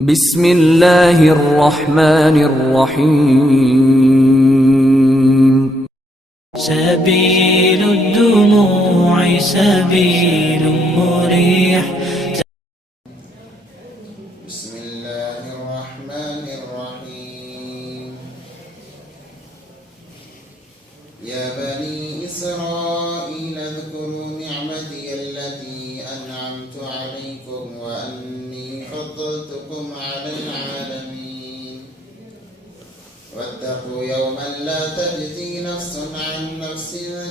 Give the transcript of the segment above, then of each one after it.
بسم اللہ الرحمن الرحیم سبيل الدموع سبيل مريح. بسم الله الرحمن الرحيم. يا بني إسرائيل اذكروا نعمتي التي أنعمت عليكم وأني فضلتكم على العالمين. واتقوا يوما لا تجزي نفس عن نفس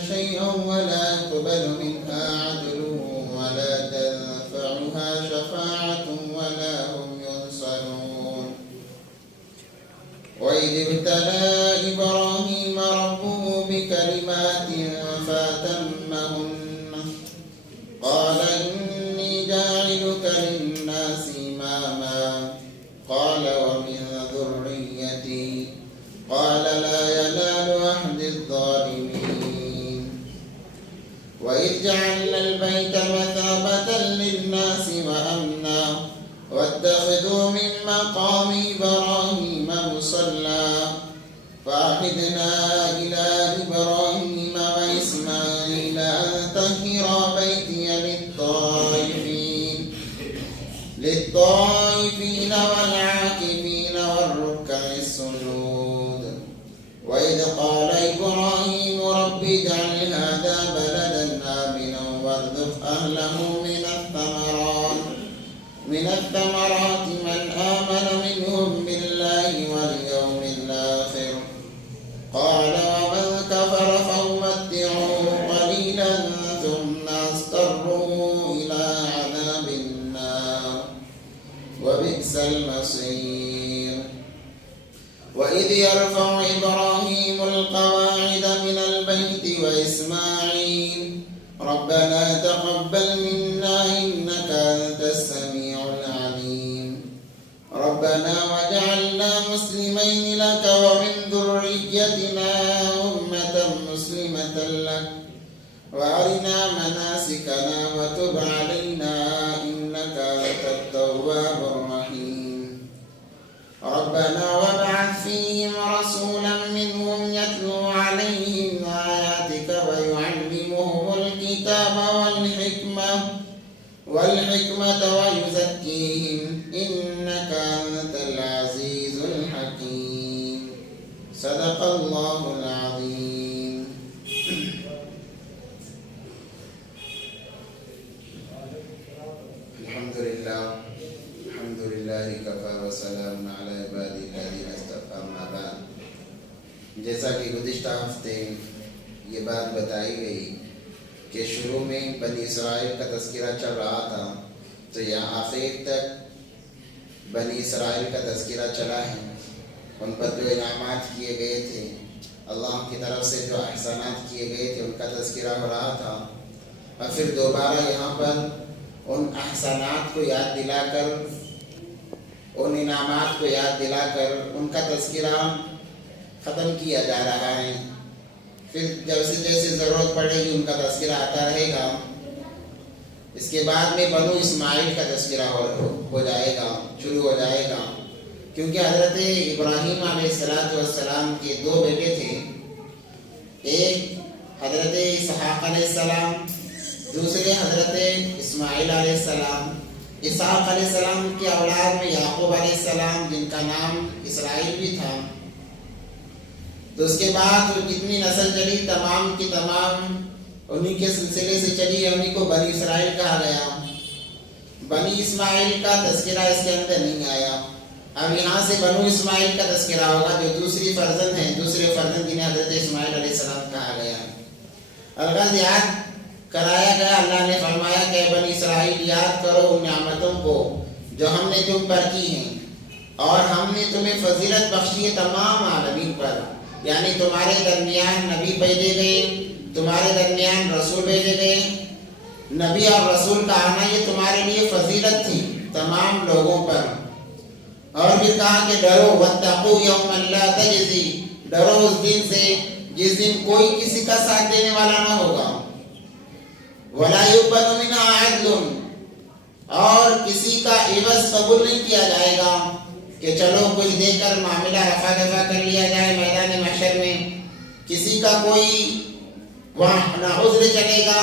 شيئا ولا يقبل منها عدل ولا تنفعها شفاعة ولا هم ينصرون. وإذ ابتلى إبراهيم ربه بكلمات فأتمهن قال إني جاعلك للناس إماما قال ومن ذريتي قال لا ينال عهد الظالمين. وإذ جعلنا البيت مثابة للناس وأمنا واتخذوا من مقام إبراهيم مصلى فعهدنا إلى إبراهيم وإسماعيل أن طهرا بيتي للطائفين والعاكفين والركع السجود. وإذ قال إبراهيم رب اجعل هذا بلدا آمنا وارزق أهله من الثمرات من آمن منهم بالله واليوم الآخر قال ومن كفر فأمتعه قليلا ثم أضطره إلى عذاب النار وبئس المصير. وإذ يرفع إبراهيم القواعد من البيت وإسماعيل ربنا تقبل منا إنك أنت السميع العليم ربنا واجعلنا مسلمين لك ومن ذريتنا أمة مسلمة لك وأرنا مناسكنا وتب علينا إنك أنت التواب الرحيم. ربنا وابعث فيهم رسولا منهم يتلو عليهم آياتك ويعلمهم الكتاب والحكمة ويزكيهم إنك أنت العزيز الحكيم. صدق الله العظيم. الحمد لله كفى وسلام على عباده الذين اصطفى أما بعد. جیسا کہ گزشتہ ہفتے یہ بات بتائی گئی کہ شروع میں بنی اسرائیل کا تذکرہ چل رہا تھا تو یہاں آخر تک بنی اسرائیل کا تذکرہ چلا ہے. ان پر جو انعامات کیے گئے تھے اللہ کی طرف سے جو احسانات کیے گئے تھے ان کا تذکرہ ہو رہا تھا اور پھر دوبارہ یہاں پر ان احسانات کو یاد دلا کر ان انعامات کو یاد دلا کر ان کا تذکرہ ختم کیا جا رہا ہے. پھر جیسے جیسے ضرورت پڑے گی ان کا تذکرہ آتا رہے گا. اس کے بعد میں بنو اسماعیل کا تذکرہ ہو جائے گا، شروع ہو جائے گا، کیونکہ حضرت ابراہیم علیہ السلام کے دو بیٹے تھے. ایک حضرت اسحاق علیہ السلام، دوسرے حضرت اسماعیل علیہ السلام. اسحاق علیہ السلام کی اولاد میں یعقوب علیہ السلام جن کا نام اسرائیل بھی تھا. تو اس کے بعد جتنی نسل چلی تمام کی تمام انہی کے سلسلے سے چلی، انہی کو بنی اسرائیل کہا گیا. بنی اسماعیل کا تذکرہ اس کے اندر نہیں آیا. اب یہاں سے بنو اسماعیل کا تذکرہ ہوگا جو دوسرے فرزند جنہیں حضرت اسماعیل علیہ السلام کہا گیا. الغرض یاد کرایا گیا، اللہ نے فرمایا کہ بنی اسرائیل یاد کرو ان نعمتوں کو جو ہم نے تم پر کی ہیں اور ہم نے تمہیں فضیلت بخشی ہے تمام عالمین پر. یعنی تمہارے درمیان نبی بھیجے گئے، تمہارے درمیان رسول بھیجے گئے. نبی اور رسول کا آنا یہ تمہارے لیے فضیلت تھی تمام لوگوں پر. اور پھر کہا کہ ڈرو واتقوا یوما لا تجزی، ڈرو اس دن سے جس دن کوئی کسی کا ساتھ دینے والا نہ ہوگا. وَلَا يُقْبَلُ مِنْهَا عَدْلٌ، اور کسی کا عوض قبول نہیں کیا جائے گا کہ چلو کچھ دے کر معاملہ رفع دفع کر لیا جائے میدان محشر میں. کسی کا کوئی وہاں نہ عذر چلے گا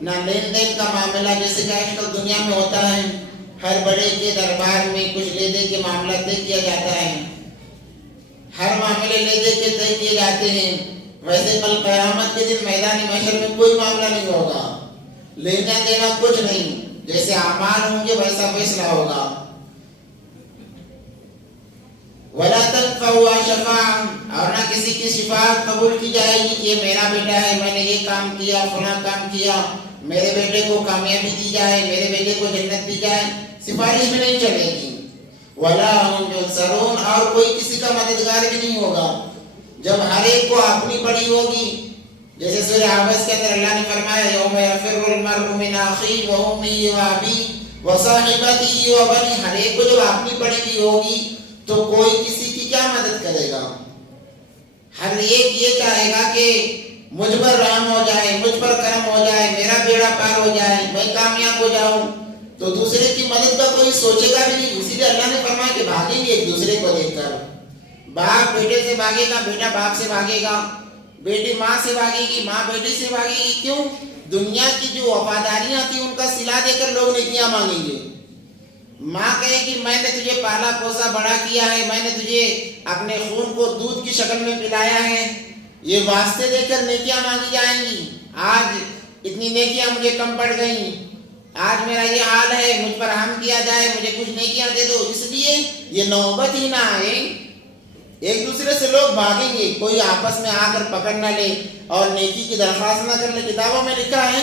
نہ لین دین کا معاملہ، جیسے کہ آج کل دنیا میں ہوتا ہے. ہر بڑے کے دربار میں کچھ لے دے کے معاملہ طے کیا جاتا ہے، ہر معاملے لے دے کے طے کیے جاتے ہیں. ویسے کل قیامت کے دن میدان محشر میں کوئی معاملہ نہیں ہوگا، لینا دینا کچھ نہیں. جیسے اعمال ہوں گے ویسا فیصلہ ہوگا. وَلَا تَنْفَعُهَا شَفَاعَةٌ، اور نہ کسی کی شفاعت قبول کی جائے گی کہ یہ میرا بیٹا ہے، میں نے یہ کام کیا، فلاں کام کیا، میرے بیٹے کو کامیابی دی جائے، میرے بیٹے کو جنت دی جائے. سفارش میں نہیں چلے گی. وَلَا هُمْ يُنصَرُونَ، اور کوئی کسی کا مددگار بھی نہیں ہوگا. جب ہر ایک کو اپنی پڑی ہوگی، جیسے سورہ عبس کے اندر اللہ نے فرمایا یوم یفر المرء من اخیہ وامہ وابیہ وصاحبتہ وبنیہ، ہر ایک کو جب اپنی پڑی ہوئی ہوگی تو کوئی کسی کی کیا مدد کرے گا؟ ہر ایک یہ چاہے گا کہ مجھ پر رحم ہو جائے، مجھ پر کرم ہو جائے، میرا بیڑا پار ہو جائے، میں کامیاب ہو جاؤں. تو دوسرے کی مدد کا کوئی سوچے گا بھی نہیں. اسی لیے اللہ نے فرمایا کہ بھاگیں گے ایک دوسرے کو دیکھ کر. باپ بیٹے سے بھاگے گا، بیٹا باپ سے بھاگے گا، بیٹی ماں سے بھاگے گی، ماں بیٹی سے بھاگے گی. کیوں؟ دنیا کی جو وفاداریاں تھیں ان کا صلہ دے کر لوگ نیکیاں مانگیں گے. ماں کہے گی میں نے تجھے پالا پوسا بڑا کیا ہے، میں نے تجھے اپنے خون کو دودھ کی شکل میں پلایا ہے. یہ واسطے دے کر نیکیاں مانگی جائیں گی. آج اتنی نیکیاں مجھے کم پڑ گئیں، آج میرا یہ حال ہے، مجھ پر رحم کیا جائے، مجھے کچھ نیکیاں دے دو. اس لیے یہ نوبت ہی نہ آئے. ایک دوسرے سے لوگ بھاگیں گے، کوئی آپس میں آ کر پکڑ نہ لے اور نیکی کی درخواست نہ کر لے. کتابوں میں لکھا ہے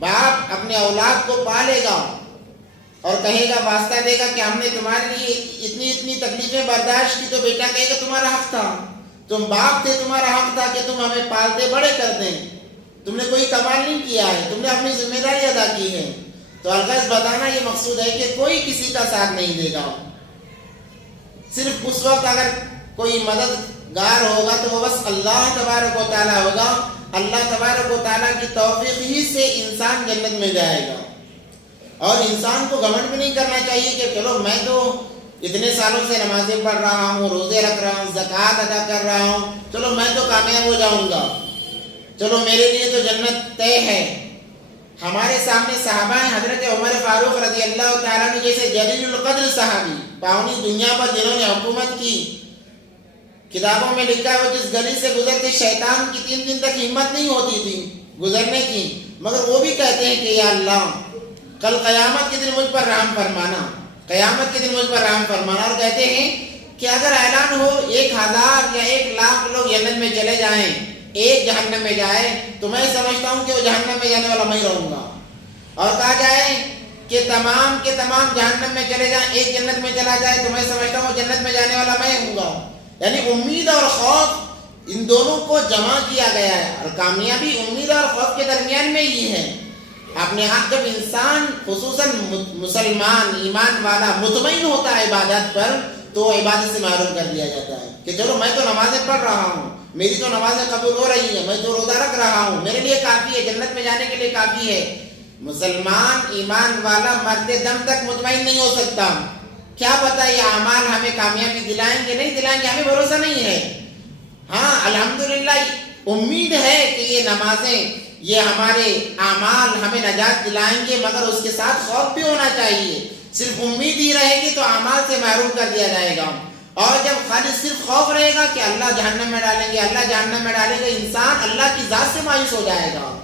باپ اپنے اولاد کو پالے گا اور کہے گا، واسطہ دے گا کہ ہم نے تمہارے لیے اتنی اتنی تکلیفیں برداشت کی. تو بیٹا کہے گا تمہارا حق تھا، تم باپ تھے، تمہارا حق تھا کہ تم ہمیں پالتے بڑے کر دیں. تم نے کوئی کمال نہیں کیا ہے، تم نے اپنی ذمہ داری ادا کی ہے. تو الغرض بتانا یہ مقصود ہے کہ کوئی کسی کا ساتھ نہیں دے گا. صرف اس وقت اگر کوئی مددگار ہوگا تو وہ بس اللہ تبارک و تعالیٰ ہوگا. اللہ تبارک و تعالیٰ کی توفیق ہی سے انسان جنت میں جائے گا. اور انسان کو گھمنڈ بھی نہیں کرنا چاہیے کہ چلو میں تو اتنے سالوں سے نمازیں پڑھ رہا ہوں، روزے رکھ رہا ہوں، زکوٰۃ ادا کر رہا ہوں، چلو میں تو کامیاب ہو جاؤں گا، چلو میرے لیے تو جنت طے ہے. ہمارے سامنے صحابہ ہیں، حضرت عمر فاروق رضی اللہ تعالیٰ نے جیسے جلیل القدر صحابی پاؤنی دنیا پر جنہوں نے حکومت کی. کتابوں میں لکھا ہے وہ جس گلی سے گزرتے شیطان کی 3 دن تک ہمت نہیں ہوتی تھی گزرنے کی، مگر وہ بھی کہتے ہیں کہ یا اللہ کل قیامت کے دن مجھ پر رحم فرمانا، قیامت کے دن مجھ پر رحم فرمانا. اور کہتے ہیں کہ اگر اعلان ہو 1000 یا 1,00,000 لوگ جنت میں چلے جائیں، ایک جہنم میں جائے، تو میں سمجھتا ہوں کہ وہ جہنم میں جانے والا میں ہی رہوں گا. اور کہا جائے کہ تمام کے تمام جہنم میں چلے جائیں، ایک جنت میں چلا جائے، تو میں سمجھتا ہوں جنت میں جانے والا میں ہوں گا. یعنی امید اور خوف ان دونوں کو جمع کیا گیا ہے. اور کامیابی امید اور خوف کے درمیان میں ہی ہے. اپنے آپ جب انسان خصوصاً مسلمان ایمان والا مطمئن ہوتا ہے عبادت پر، تو عبادت سے محروم کر دیا جاتا ہے کہ چلو میں تو نمازیں پڑھ رہا ہوں، میری تو نمازیں قبول ہو رہی ہیں، میں تو روزہ رکھ رہا ہوں، میرے لیے کافی ہے، جنت میں جانے کے لیے کافی ہے. مسلمان ایمان والا مرتے دم تک مطمئن نہیں ہو سکتا. کیا پتہ یہ اعمال ہمیں کامیابی دلائیں گے نہیں دلائیں گے، ہمیں بھروسہ نہیں ہے. ہاں الحمدللہ امید ہے کہ یہ نمازیں، یہ ہمارے اعمال ہمیں نجات دلائیں گے، مگر اس کے ساتھ خوف بھی ہونا چاہیے. صرف امید ہی رہے گی تو اعمال سے محروم کر دیا جائے گا. اور جب خالی صرف خوف رہے گا کہ اللہ جہنم میں ڈالیں گے، اللہ جہنم میں ڈالیں گے، انسان اللہ کی ذات سے مایوس ہو جائے گا.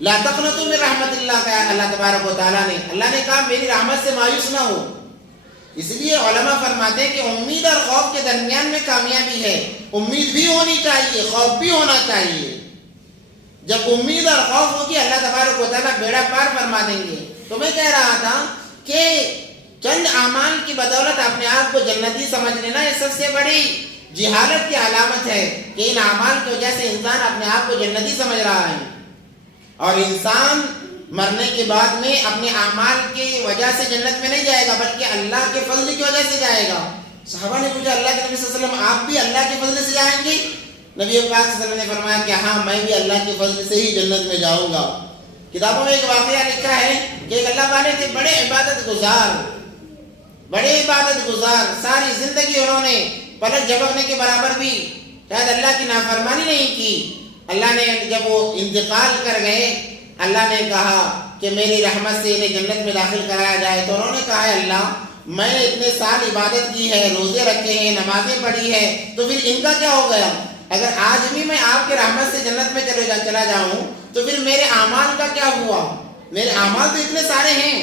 لا تقنطوا من رحمت اللہ کا اللہ تبارک و تعالیٰ نے، اللہ نے کہا میری رحمت سے مایوس نہ ہو. اس لیے علماء فرماتے ہیں کہ امید اور خوف کے درمیان میں کامیابی ہے. امید بھی ہونی چاہیے، خوف بھی ہونا چاہیے. جب امید اور خوف ہوگی اللہ تبارک و تعالیٰ بیڑا پار فرما دیں گے. تو میں کہہ رہا تھا کہ چند اعمال کی بدولت اپنے آپ کو جنتی سمجھ لینا یہ سب سے بڑی جہالت کی علامت ہے کہ ان اعمال کی وجہ سے انسان اپنے آپ کو جنتی سمجھ رہا ہے. اور انسان مرنے کے بعد میں اپنے اعمال کی وجہ سے جنت میں نہیں جائے گا، بلکہ اللہ کے فضل کی وجہ سے جائے گا. صحابہ نے پوچھا اللہ کے نبی صلی اللہ علیہ وسلم آپ بھی اللہ کے فضل سے جائیں گے؟ نبی پاک صلی اللہ علیہ وسلم نے فرمایا کہ ہاں میں بھی اللہ کے فضل سے ہی جنت میں جاؤں گا. کتابوں میں ایک واقعہ لکھا ہے کہ ایک اللہ والے تھے بڑے عبادت گزار، ساری زندگی انہوں نے پلک جھپکنے کے برابر بھی شاید اللہ کی نافرمانی نہیں کی. اللہ نے جب وہ انتقال کر گئے، اللہ نے کہا کہ میری رحمت سے انہیں جنت میں داخل کرایا جائے. تو انہوں نے کہا ہے اللہ میں نے اتنے سال عبادت کی ہے، روزے رکھے ہیں، نمازیں پڑھی ہے، تو پھر ان کا کیا ہو گیا؟ اگر آج بھی میں آپ کے رحمت سے جنت میں چلا جاؤں تو پھر میرے اعمال کا کیا ہوا؟ میرے اعمال تو اتنے سارے ہیں،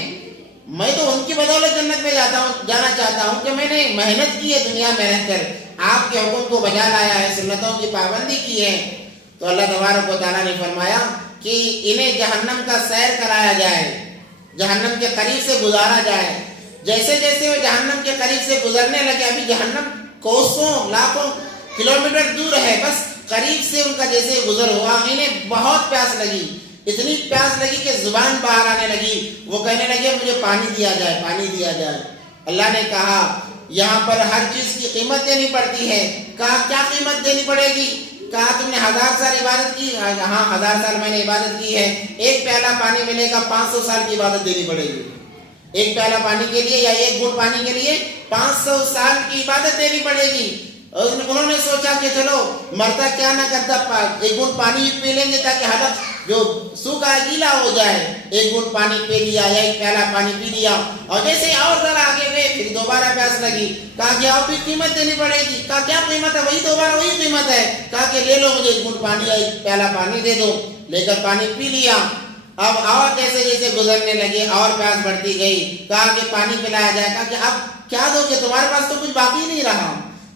میں تو ان کی بدولت جنت میں جانا چاہتا ہوں کہ میں نے محنت کی ہے دنیا میں رہ کر، آپ کے حکم کو بجا لایا ہے، سنتوں کی پابندی کی ہے. تو اللہ تبارک و تعالیٰ نے فرمایا کہ انہیں جہنم کا سیر کرایا جائے، جہنم کے قریب سے گزارا جائے. جیسے جیسے وہ جہنم کے قریب سے گزرنے لگے، ابھی جہنم کوسوں لاکھوں کلومیٹر دور ہے، بس قریب سے ان کا جیسے گزر ہوا، انہیں بہت پیاس لگی، اتنی پیاس لگی کہ زبان باہر آنے لگی. وہ کہنے لگے مجھے پانی دیا جائے، پانی دیا جائے. اللہ نے کہا یہاں پر ہر چیز کی قیمت دینی پڑتی ہے. کہا کیا قیمت دینی پڑے گی؟ کہا تم نے 1000 سال عبادت کی؟ ہاں 1000 سال میں نے عبادت کی ہے. ایک پیالہ پانی ملے گا 500 سال کی عبادت دینی پڑے گی. ایک پیالہ پانی کے لیے یا ایک گھونٹ پانی کے لیے 500 سال کی عبادت دینی پڑے گی. انہوں نے سوچا کہ چلو مرتا کیا نہ کرتا، ایک گھونٹ پانی پی لیں گے تاکہ حلق جو سوکھا گیلا ہو جائے. ایک گھونٹ پانی پی لیا یا ایک پیالہ پانی پی لیا، اور جیسے اور ذرا آگے گئے پھر دوبارہ پیاس لگی. کہا کہ اور بھی قیمت دینی پڑے گی. کہا کیا قیمت ہے؟ وہی دوبارہ وہی قیمت ہے. کہا کہ لے لو مجھے ایک گھونٹ پانی یا ایک پیالہ پانی دے دو. لے کر پانی پی لیا. اب اور جیسے جیسے گزرنے لگے اور پیاس بڑھتی گئی. کہا کہ پانی پلایا جائے. کہا کہ اب کیا دو کہ تمہارے پاس تو کچھ باقی نہیں رہا.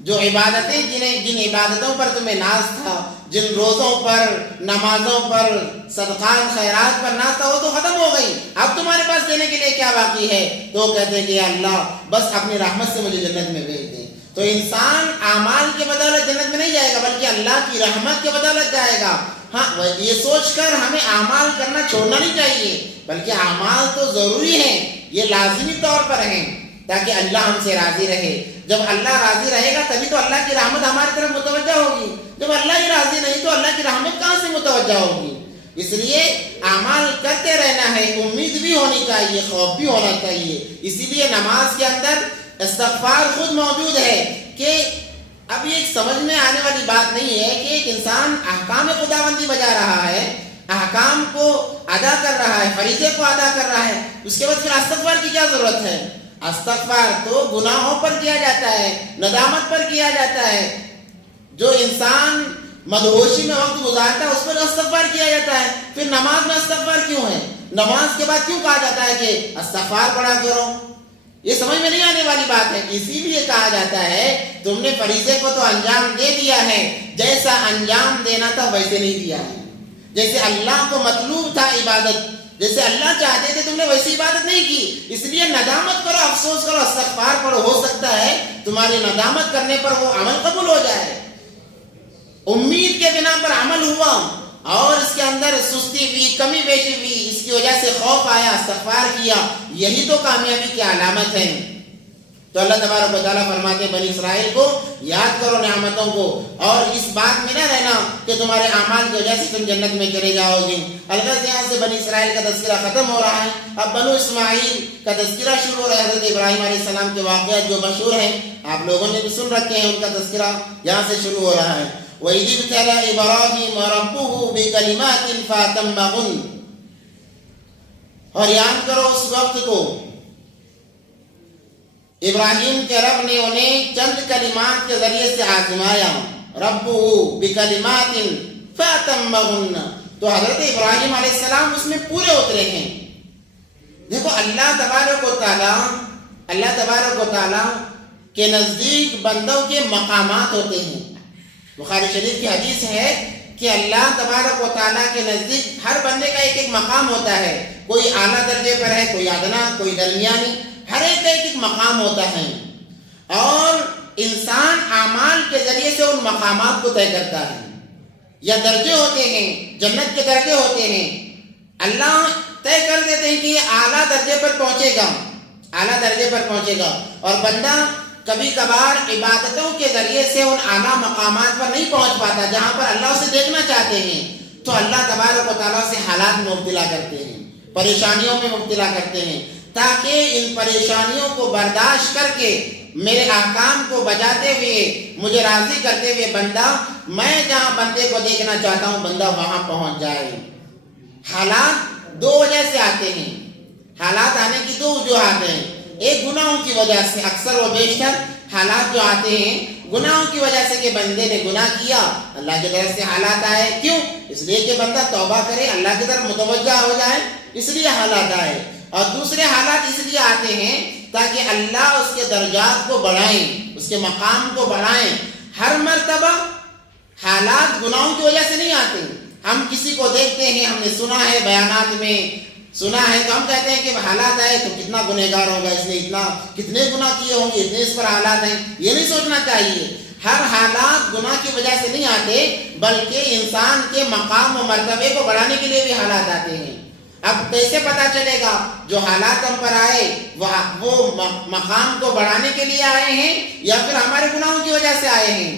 جو عبادتیں جن عبادتوں پر تمہیں ناز تھا، جن روزوں پر، نمازوں پر، صدقات خیرات پر ناز تھا، وہ تو ختم ہو گئی. اب تمہارے پاس دینے کے لیے کیا باقی ہے؟ تو کہتے کہ اللہ بس اپنی رحمت سے مجھے جنت میں بھیج دیں. تو انسان اعمال کے بدولت جنت میں نہیں جائے گا بلکہ اللہ کی رحمت کے بدولت جائے گا. ہاں یہ سوچ کر ہمیں اعمال کرنا چھوڑنا نہیں چاہیے، بلکہ اعمال تو ضروری ہیں، یہ لازمی طور پر ہیں تاکہ اللہ ہم سے راضی رہے. جب اللہ راضی رہے گا تبھی تو اللہ کی رحمت ہماری طرف متوجہ ہوگی. جب اللہ ہی راضی نہیں تو اللہ کی رحمت کہاں سے متوجہ ہوگی؟ اس لیے اعمال کرتے رہنا ہے، امید بھی ہونی چاہیے، خوف بھی ہونا چاہیے. اسی لیے نماز کے اندر استغفار خود موجود ہے کہ اب یہ سمجھ میں آنے والی بات نہیں ہے کہ ایک انسان احکام خداوندی بجا رہا ہے، احکام کو ادا کر رہا ہے، فریضے کو ادا کر رہا ہے، اس کے بعد پھر استغفار کی کیا ضرورت ہے؟ استغفار تو گناہوں پر کیا جاتا ہے، ندامت پر کیا جاتا ہے. جو انسان مدہوشی میں وقت گزارتا ہے اس پر استغفار کیا جاتا ہے. پھر نماز میں استغفار کیوں ہے؟ نماز کے بعد کیوں کہا جاتا ہے کہ استغفار پڑھا کرو؟ یہ سمجھ میں نہیں آنے والی بات ہے. اسی لیے کہا جاتا ہے تم نے فریضے کو تو انجام دے دیا ہے، جیسا انجام دینا تھا ویسے نہیں دیا ہے. جیسے اللہ کو مطلوب تھا عبادت، جیسے اللہ چاہتے تھے تم نے ویسی عبادت نہیں کی. اس لیے ندامت کرو، افسوس کرو، استغفار پڑھو. ہو سکتا ہے تمہاری ندامت کرنے پر وہ عمل قبول ہو جائے. امید کے بنا پر عمل ہوا اور اس کے اندر سستی ہوئی، کمی بیشی ہوئی، اس کی وجہ سے خوف آیا، استغفار کیا، یہی تو کامیابی کی علامت ہے. تو اللہ تبارک و تعالیٰ فرماتے ہیں بنی اسرائیل کو یاد کرو نعمتوں کو، اور اس بات میں نہ رہنا کہ تمہارے اعمال کی وجہ سے تم جنت میں چلے جاؤ گے. الغرض یہاں سے بنی اسرائیل کا تذکرہ ختم ہو رہا ہے، اب بنو اسماعیل کا تذکرہ شروع ہو رہا ہے. حضرت ابراہیم علیہ السلام کے واقعات جو مشہور ہیں آپ لوگوں نے بھی سن رکھے ہیں، ان کا تذکرہ یہاں سے شروع ہو رہا ہے. وَإِذِ ابْتَلَىٰ إِبْرَاهِيمَ رَبُّهُ بِكَلِمَاتٍ فَأَتَمَّهُنَّ، اور یاد کرو اس وقت کو ابراہیم کے رب نے انہیں چند کلمات کے ذریعے سے آزمایا. رَبُّهُ بِكَلِمَاتٍ فَأَتَمَّهُنَّ، تو حضرت ابراہیم علیہ السلام اس میں پورے اترے ہیں. دیکھو اللہ تبارک و تعالیٰ کے نزدیک بندوں کے مقامات ہوتے ہیں. بخاری شریف کی حدیث ہے کہ اللہ تبارک و تعالیٰ کے نزدیک ہر بندے کا ایک ایک مقام ہوتا ہے. کوئی اعلیٰ درجے پر ہے، کوئی ادنا، کوئی درمیانی، ہر ایک کا ایک ایک مقام ہوتا ہے. اور انسان اعمال کے ذریعے سے ان مقامات کو طے کرتا ہے. یا درجے ہوتے ہیں، جنت کے درجے ہوتے ہیں، اللہ طے کر دیتے ہیں کہ یہ اعلیٰ درجے پر پہنچے گا، اعلیٰ درجے پر پہنچے گا. اور بندہ کبھی کبھار عبادتوں کے ذریعے سے ان اعلیٰ مقامات پر نہیں پہنچ پاتا جہاں پر اللہ اسے دیکھنا چاہتے ہیں، تو اللہ تبارک و تعالیٰ سے حالات میں مبتلا کرتے ہیں. پریشانیوں میں مبتلا کرتے ہیں، تاکہ ان پریشانیوں کو برداشت کر کے میرے احکام کو بجاتے ہوئے مجھے راضی کرتے ہوئے بندہ، میں جہاں بندے کو دیکھنا چاہتا ہوں بندہ وہاں پہنچ جائے۔ حالات دو وجہ سے آتے ہیں، حالات آنے کی دو وجوہات ہیں۔ ایک گناہوں کی وجہ سے، اکثر و بیشتر حالات جو آتے ہیں گناہوں کی وجہ سے کہ بندے نے گناہ کیا، اللہ کی طرف سے حالات آئے۔ کیوں؟ اس لیے کہ بندہ توبہ کرے، اللہ کی طرف متوجہ ہو جائے، اس لیے حالات آئے۔ اور دوسرے حالات اس لیے آتے ہیں تاکہ اللہ اس کے درجات کو بڑھائیں، اس کے مقام کو بڑھائیں۔ ہر مرتبہ حالات گناہوں کی وجہ سے نہیں آتے۔ ہم کسی کو دیکھتے ہیں، ہم نے سنا ہے بیانات میں سنا ہے، تو ہم کہتے ہیں کہ حالات آئے تو کتنا گنہگار ہوگا، اس نے اتنا کتنے گناہ کیے ہوں گے، اتنے اس پر حالات ہیں۔ یہ نہیں سوچنا چاہیے۔ ہر حالات گناہ کی وجہ سے نہیں آتے، بلکہ انسان کے مقام و مرتبے کو بڑھانے کے لیے بھی حالات آتے ہیں۔ اب کیسے پتا چلے گا؟ جو حالات ہم پر آئے وہ مقام کو بڑھانے کے لیے آئے ہیں یا پھر ہمارے گناہوں کی وجہ سے آئے ہیں؟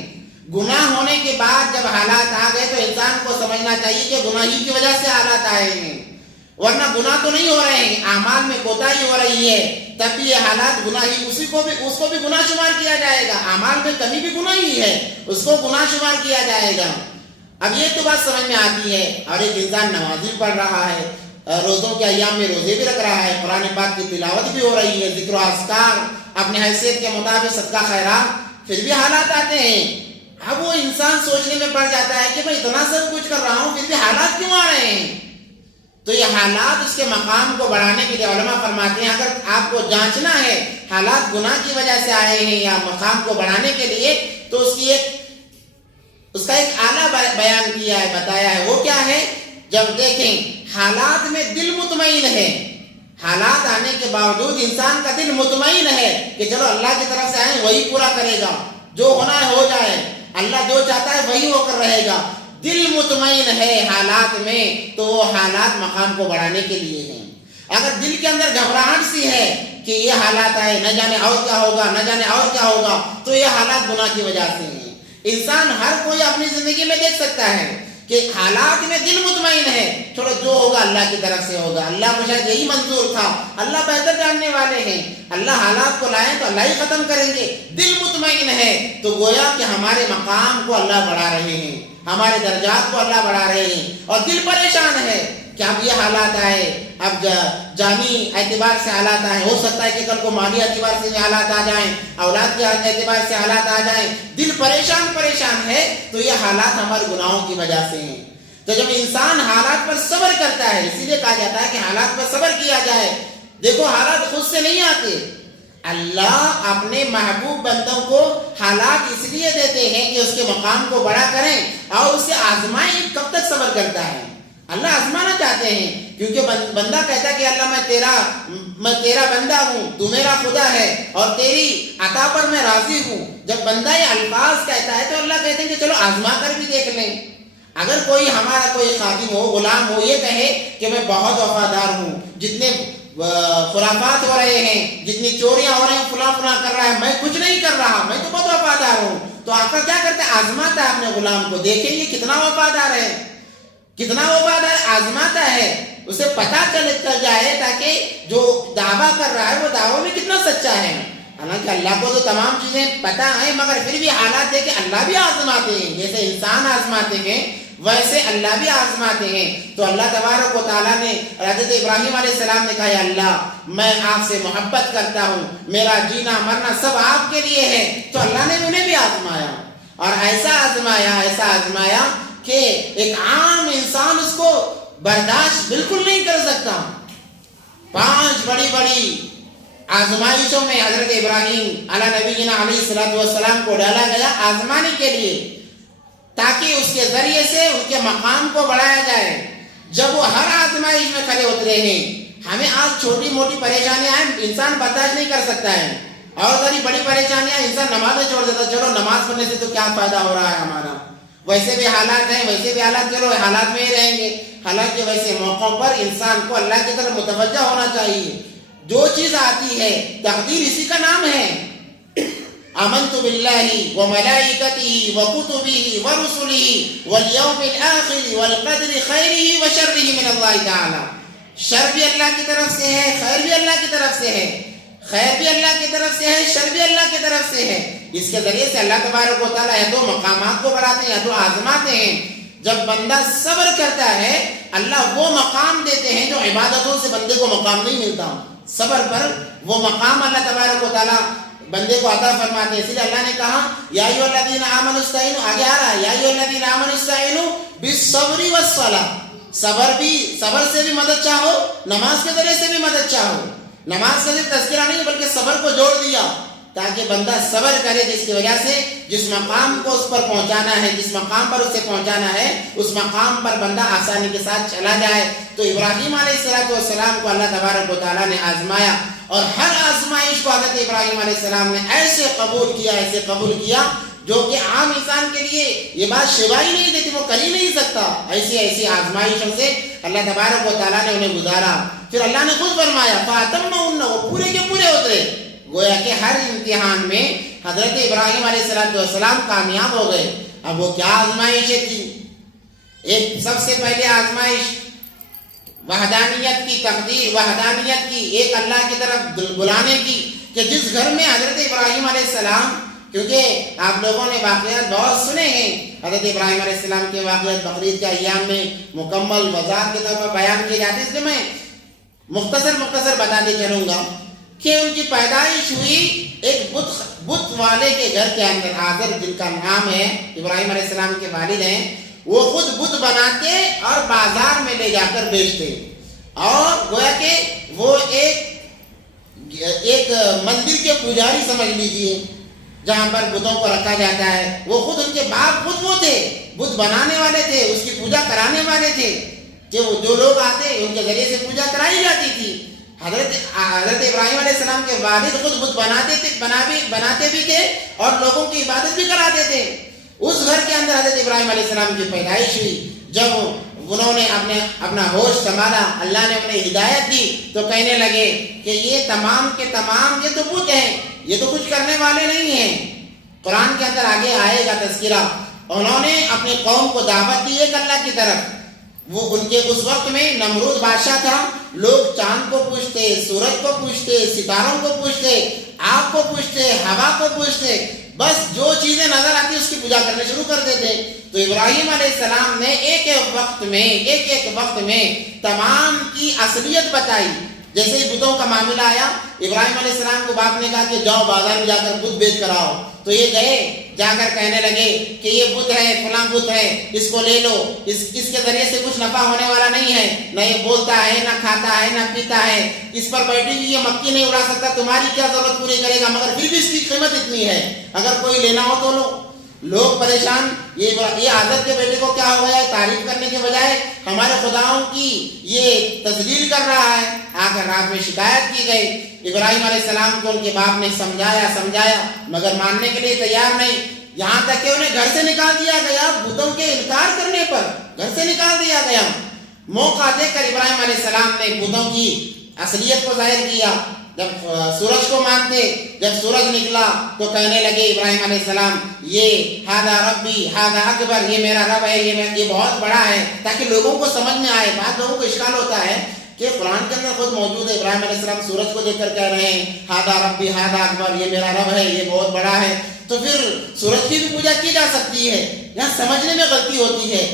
گناہ ہونے کے بعد جب حالات آ گئے تو انسان کو سمجھنا چاہیے کہ گناہ ہی کی وجہ سے حالات آئے ہیں، ورنہ گناہ تو نہیں ہو رہے ہیں، اعمال میں کوتاہی ہو رہی ہے، تب بھی یہ حالات گناہ ہی، اس کو بھی گناہ شمار کیا جائے گا۔ اعمال میں کمی بھی گناہ ہی ہے، اس کو گناہ شمار کیا جائے گا۔ اب یہ تو بات سمجھ میں آتی ہے۔ اور ایک انسان نمازی پڑھ رہا ہے، روزوں کے ایام میں روزے بھی رکھ رہا ہے، قرآن پاک کی تلاوت بھی ہو رہی ہے، ذکر و اذکار اپنے حیثیت کے مطابق صدقہ خیرات، پھر بھی حالات آتے ہیں۔ اب وہ انسان سوچنے میں پڑ جاتا ہے کہ میں اتنا سب کچھ کر رہا ہوں پھر بھی حالات کیوں آ رہے ہیں؟ تو یہ حالات اس کے مقام کو بڑھانے کے لیے علماء فرماتے ہیں اگر آپ کو جانچنا ہے حالات گناہ کی وجہ سے آئے ہیں یا مقام کو بڑھانے کے لیے، تو اس کا ایک اعلیٰ بیان کیا ہے، بتایا ہے۔ وہ کیا ہے؟ جب دیکھیں حالات میں دل مطمئن ہے، حالات آنے کے باوجود انسان کا دل مطمئن ہے کہ چلو اللہ کی طرف سے آئے وہی پورا کرے گا، جو ہونا ہے ہو جائے، اللہ جو چاہتا ہے وہی ہو کر رہے گا، دل مطمئن ہے حالات میں، تو وہ حالات مقام کو بڑھانے کے لیے ہیں۔ اگر دل کے اندر گھبراہٹ سی ہے کہ یہ حالات آئے، نہ جانے اور کیا ہوگا، نہ جانے اور کیا ہوگا، تو یہ حالات گناہ کی وجہ سے ہیں۔ انسان ہر کوئی اپنی زندگی میں دیکھ سکتا ہے کہ حالات میں دل مطمئن ہے، چلو جو ہوگا اللہ کی طرف سے ہوگا، اللہ کو شاید یہی منظور تھا، اللہ بہتر جاننے والے ہیں، اللہ حالات کو لائیں تو اللہ ہی ختم کریں گے، دل مطمئن ہے، تو گویا کہ ہمارے مقام کو اللہ بڑھا رہے ہیں، ہمارے درجات کو اللہ بڑھا رہے ہیں۔ اور دل پریشان ہے کہ اب یہ حالات آئے، اب جانی اعتبار سے حالات آئے، ہو سکتا ہے کہ کل کو مالی اعتبار سے حالات آ جائیں، اولاد کے اعتبار سے حالات آ جائیں، دل پریشان ہے، تو یہ حالات ہمارے گناہوں کی وجہ سے ہیں۔ تو جب انسان حالات پر صبر کرتا ہے، اسی لیے کہا جاتا ہے کہ حالات پر صبر کیا جائے۔ دیکھو حالات خود سے نہیں آتے، اللہ اپنے محبوب بندوں کو حالات اس لیے دیتے ہیں کہ اس کے مقام کو بڑا کریں اور اسے آزمائیں کب تک صبر کرتا ہے۔ اللہ آزمانا چاہتے ہیں، کیونکہ بندہ کہتا ہے کہ اللہ میں تیرا بندہ ہوں، تو میرا خدا ہے اور تیری عطا پر میں راضی ہوں۔ جب بندہ یہ الفاظ کہتا ہے تو اللہ کہتے ہیں کہ چلو آزما کر بھی دیکھ لیں۔ اگر ہمارا کوئی خادم ہو، غلام ہو، یہ کہے کہ میں بہت وفادار ہوں، جتنے خرافات ہو رہے ہیں، جتنی چوریاں ہو رہی ہیں، فلاں کر رہا ہے، میں کچھ نہیں کر رہا، میں تو بہت وفادار ہوں، تو آقا کیا کرتا ہے؟ آزماتا ہے اپنے غلام کو، دیکھیں یہ کتنا وفادار ہے، کتنا وفادار آزماتا ہے، اسے پتہ چل جائے تاکہ جو دعویٰ کر رہا ہے وہ دعویٰ میں کتنا سچا ہے۔ حالانکہ اللہ کو تو تمام چیزیں پتہ ہیں، مگر پھر بھی حالات دیکھ کے اللہ بھی آزماتے ہیں، جیسے انسان آزماتے ہیں ویسے اللہ بھی آزماتے ہیں۔ تو اللہ تبارک و تعالیٰ نے حضرت ابراہیم علیہ السلام نے کہا یا اللہ میں آپ سے محبت کرتا ہوں، میرا جینا مرنا سب آپ کے لیے ہے، تو اللہ نے انہیں بھی آزمایا، اور ایسا آزمایا کہ ایک عام انسان اس کو برداشت بالکل نہیں کر سکتا۔ 5 بڑی آزمائشوں میں حضرت ابراہیم علی نبینا علیہ السلام کو ڈالا گیا آزمانے کے لیے، تاکہ اس کے ذریعے سے ان کے مقام کو بڑھایا جائے۔ جب وہ ہر آزمائش میں کھڑے اترے ہیں، ہمیں آج چھوٹی موٹی پریشانیاں ہیں، انسان برداشت نہیں کر سکتا ہے، اور بڑی پریشانیاں انسان نمازیں چھوڑ دیتا، چلو نماز پڑھنے سے تو کیا فائدہ ہو رہا ہے ہمارا، ویسے بھی حالات ہیں، چلو حالات میں ہی رہیں گے۔ حالانکہ ویسے موقعوں پر انسان کو اللہ کی طرف متوجہ ہونا چاہیے۔ جو چیز آتی ہے تقدیر اسی کا نام ہے۔ آمنت باللہ وملائکتہ وکتبہ ورسلہ والیوم الآخر والقدر خیرہ وشرہ من اللہ تعالی۔ شر بھی اللہ کی طرف سے ہے، خیر بھی اللہ کی طرف سے ہے، خیر بھی اللہ کی طرف سے ہے، شر بھی اللہ کی طرف سے ہے۔ اس کے ذریعے سے اللہ تبارک و تعالیٰ یا تو مقامات کو بڑھاتے ہیں یا تو آزماتے ہیں۔ جب بندہ صبر کرتا ہے اللہ وہ مقام دیتے ہیں جو عبادتوں سے بندے کو مقام نہیں ملتا، صبر پر وہ مقام اللہ تبارک و تعالیٰ بندے کو عطا فرماتے ہیں۔ اس لیے اللہ نے کہا یا ایھا الذین آمنوا استعینوا، آگے آ رہا ہے یا ایھا الذین آمنوا استعینوا بالصبر والصلاۃ، صبر سے بھی مدد چاہو، نماز کے ذریعے سے بھی مدد چاہو۔ نماز کا صرف تذکرہ نہیں بلکہ صبر کو جوڑ دیا تاکہ بندہ صبر کرے، جس کی وجہ سے جس مقام کو اس پر پہنچانا ہے، جس مقام پر اسے پہنچانا ہے، اس مقام پر بندہ آسانی کے ساتھ چلا جائے۔ تو ابراہیم علیہ السلام کو اللہ تبارک و تعالیٰ نے آزمایا، اور ہر آزمائش کو حضرت ابراہیم علیہ السلام نے ایسے قبول کیا جو کہ عام انسان کے لیے یہ بات شیوا ہی نہیں دیتی، وہ کر ہی نہیں سکتا۔ ایسی آزمائشوں سے اللہ تبارک و تعالیٰ نے انہیں گزارا۔ پھر اللہ نے خود فرمایا فَأَتَمَّهُنَّ، وہ پورے کے پورے اترے۔ گویا کہ ہر امتحان میں حضرت ابراہیم علیہ السلام کامیاب ہو گئے۔ اب وہ کیا آزمائشیں تھی؟ ایک سب سے پہلے آزمائش وحدانیت کی تقدیر، وحدانیت کی، ایک اللہ کی طرف بلانے کی، کہ جس گھر میں حضرت ابراہیم علیہ السلام، کیونکہ آپ لوگوں نے واقعات بہت سنے ہیں، حضرت ابراہیم علیہ السلام کے واقعات بقرعید کے ایام میں مکمل وضاحت کے طور پر بیان کیے جاتے، اس لیے میں مختصر بتاتے چلوں گا کہ ان کی پیدائش ہوئی ایک بت والے کے گھر کے اندر۔ آزر جن کا نام ہے، ابراہیم علیہ السلام کے والد ہیں، وہ خود بت بناتے اور بازار میں لے جا کر بیچتے، اور گویا کہ وہ ایک مندر کے پجاری سمجھ لیجیے جہاں پر بتوں کو رکھا جاتا ہے۔ وہ خود ان کے باپ خود وہ تھے، بت بنانے والے تھے، اس کی پوجا کرانے والے تھے، جو لوگ آتے ان کے ذریعے سے پوجا کرائی جاتی تھی۔ حضرت ابراہیم علیہ السلام کے والد خود بت بناتے بھی تھے اور لوگوں کی عبادت بھی کراتے تھے۔ اس گھر کے اندر حضرت ابراہیم علیہ السلام کی پیدائش ہوئی۔ جب انہوں نے اپنا ہوش سنبھالا، اللہ نے انہیں ہدایت دی، تو کہنے لگے کہ یہ تمام کے تمام یہ تو بت ہیں، یہ تو کچھ کرنے والے نہیں ہیں۔ قرآن کے اندر آگے آئے گا تذکرہ۔ انہوں نے اپنی قوم کو دعوت دی ایک اللہ کی طرف۔ وہ ان کے اس وقت میں نمرود بادشاہ تھا، لوگ چاند کو پوچھتے، سورج کو پوچھتے، ستاروں کو پوچھتے، آگ کو پوچھتے، ہوا کو پوچھتے، بس جو چیزیں نظر آتی اس کی پوجا کرنے شروع کر دیتے۔ تو ابراہیم علیہ السلام نے ایک ایک وقت میں تمام کی اصلیت بتائی۔ جیسے ہی بتوں کا معاملہ آیا، ابراہیم علیہ السلام کو باپ نے کہا کہ جاؤ بازار میں جا کر بت بیچ کر آؤ۔ تو یہ گئے، جا کر کہنے لگے کہ یہ بت ہے، فلاں بت ہے، اس کو لے لو، اس کے ذریعے سے کچھ نفع ہونے والا نہیں ہے، نہ یہ بولتا ہے، نہ کھاتا ہے، نہ پیتا ہے، اس پر بیٹھی ہوئی یہ مکھی نہیں اڑا سکتا، تمہاری کیا ضرورت پوری کرے گا، مگر پھر بھی اس کی قیمت اتنی ہے، اگر کوئی لینا ہو تو لو۔ لوگ پریشان، یہ عادت کے بیٹے کو کیا ہو گیا ہے، تعریف کرنے کے بجائے ہمارے خداؤں کی یہ تذلیل کر رہا ہے۔ آ کر رات میں شکایت کی گئی۔ ابراہیم علیہ السلام کو ان کے باپ نے سمجھایا مگر ماننے کے لیے تیار نہیں، یہاں تک کہ انہیں گھر سے نکال دیا گیا، بتوں کے انکار کرنے پر گھر سے نکال دیا گیا۔ موقع دے کر ابراہیم علیہ السلام نے بتوں کی اصلیت کو ظاہر کیا۔ جب سورج کو مانتے، جب سورج نکلا تو کہنے لگے ابراہیم علیہ السلام یہ ہاذا ربی ہاذا اکبر، یہ میرا رب ہے، یہ بہت بڑا ہے، تاکہ لوگوں کو سمجھ میں آئے۔ بعض لوگوں کو اشکال ہوتا ہے کہ قرآن کے اندر خود موجود ہے، ابراہیم علیہ السلام سورج کو دیکھ کر کہہ رہے ہیں ہاذا ربی ہاذا اکبر، یہ میرا رب ہے، یہ بہت بڑا ہے، تو پھر سورج کی بھی پوجا کی جا سکتی ہے۔ یہاں سمجھنے میں غلطی ہوتی ہے۔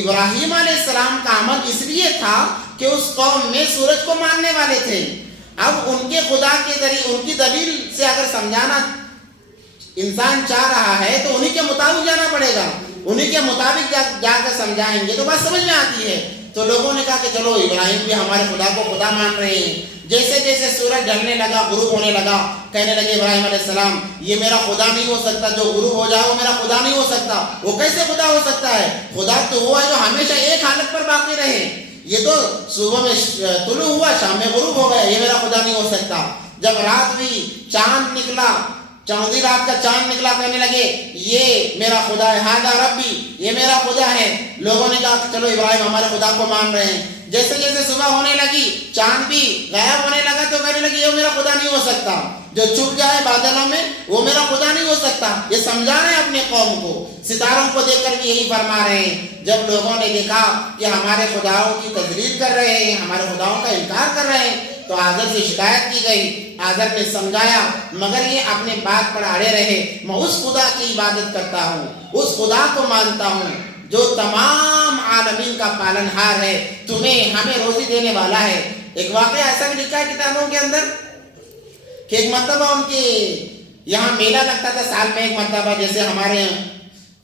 ابراہیم علیہ السلام کا عمل اس لیے تھا کہ اس قوم میں سورج کو ماننے والے تھے۔ اب ان کے خدا کے ذریعے ان کی دلیل سے اگر سمجھانا انسان چاہ رہا ہے تو انہی کے مطابق جانا پڑے گا، انہی کے مطابق جا کر سمجھائیں گے تو بات سمجھ میں آتی ہے۔ تو لوگوں نے کہا کہ چلو ابراہیم بھی ہمارے خدا کو خدا مان رہے ہیں۔ جیسے جیسے سورج ڈھلنے لگا، غروب ہونے لگا، کہنے لگے ابراہیم علیہ السلام یہ میرا خدا نہیں ہو سکتا، جو غروب ہو جائے وہ میرا خدا نہیں ہو سکتا۔ وہ کیسے خدا ہو سکتا ہے؟ خدا تو وہ ہے جو ہمیشہ ایک حالت پر باقی رہے، یہ تو صبح میں طلوع ہوا، شام میں غروب ہو گیا، یہ میرا خدا نہیں ہو سکتا۔ جب رات ہوئی، چاند نکلا، چاندی رات کا چاند نکلا، کہنے لگے یہ میرا خدا ہے، ہاذا ربی، یہ میرا خدا ہے۔ لوگوں نے کہا چلو ابراہیم ہمارے خدا کو مان رہے ہیں۔ جیسے جیسے صبح ہونے لگی، چاند بھی غائب ہونے لگا تو کہنے لگے یہ میرا خدا نہیں ہو سکتا۔ جو چھپ جائے بادلوں میں وہ میرا خدا نہیں ہو سکتا. یہ سمجھا رہے ہیں اپنے قوم کو. ستاروں کو دیکھ کر بھی یہی فرما رہے ہیں. جب لوگوں نے دیکھا کہ ہمارے خداؤں کی تجلیل کر رہے ہیں, ہمارے خداؤں کا انکار کر رہے ہیں, تو آزر سے شکایت کی گئی. آزر نے سمجھایا مگر یہ اپنے بات پر اڑے رہے. میں اس خدا کی عبادت کرتا ہوں, اس خدا کو مانتا ہوں جو تمام عالمین کا پالنہار ہے, تمہیں ہمیں روزی دینے والا ہے. ایک واقعہ ایسا بھی لکھا ہے کتابوں کے اندر کہ ایک مرتبہ ان کے یہاں میلہ لگتا تھا سال میں ایک مرتبہ. جیسے ہمارے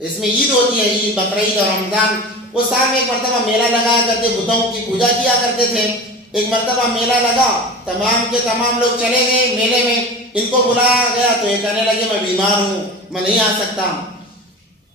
اس میں عید ہوتی ہے, عید, بقرعید اور رمضان, وہ سال میں ایک مرتبہ میلہ لگایا کرتے, بتوں کی پوجا کیا کرتے تھے. ایک مرتبہ میلہ لگا, تمام کے تمام لوگ چلے گئے میلے میں. ان کو بلایا گیا تو یہ کہنے لگے میں بیمار ہوں, میں نہیں آ سکتا.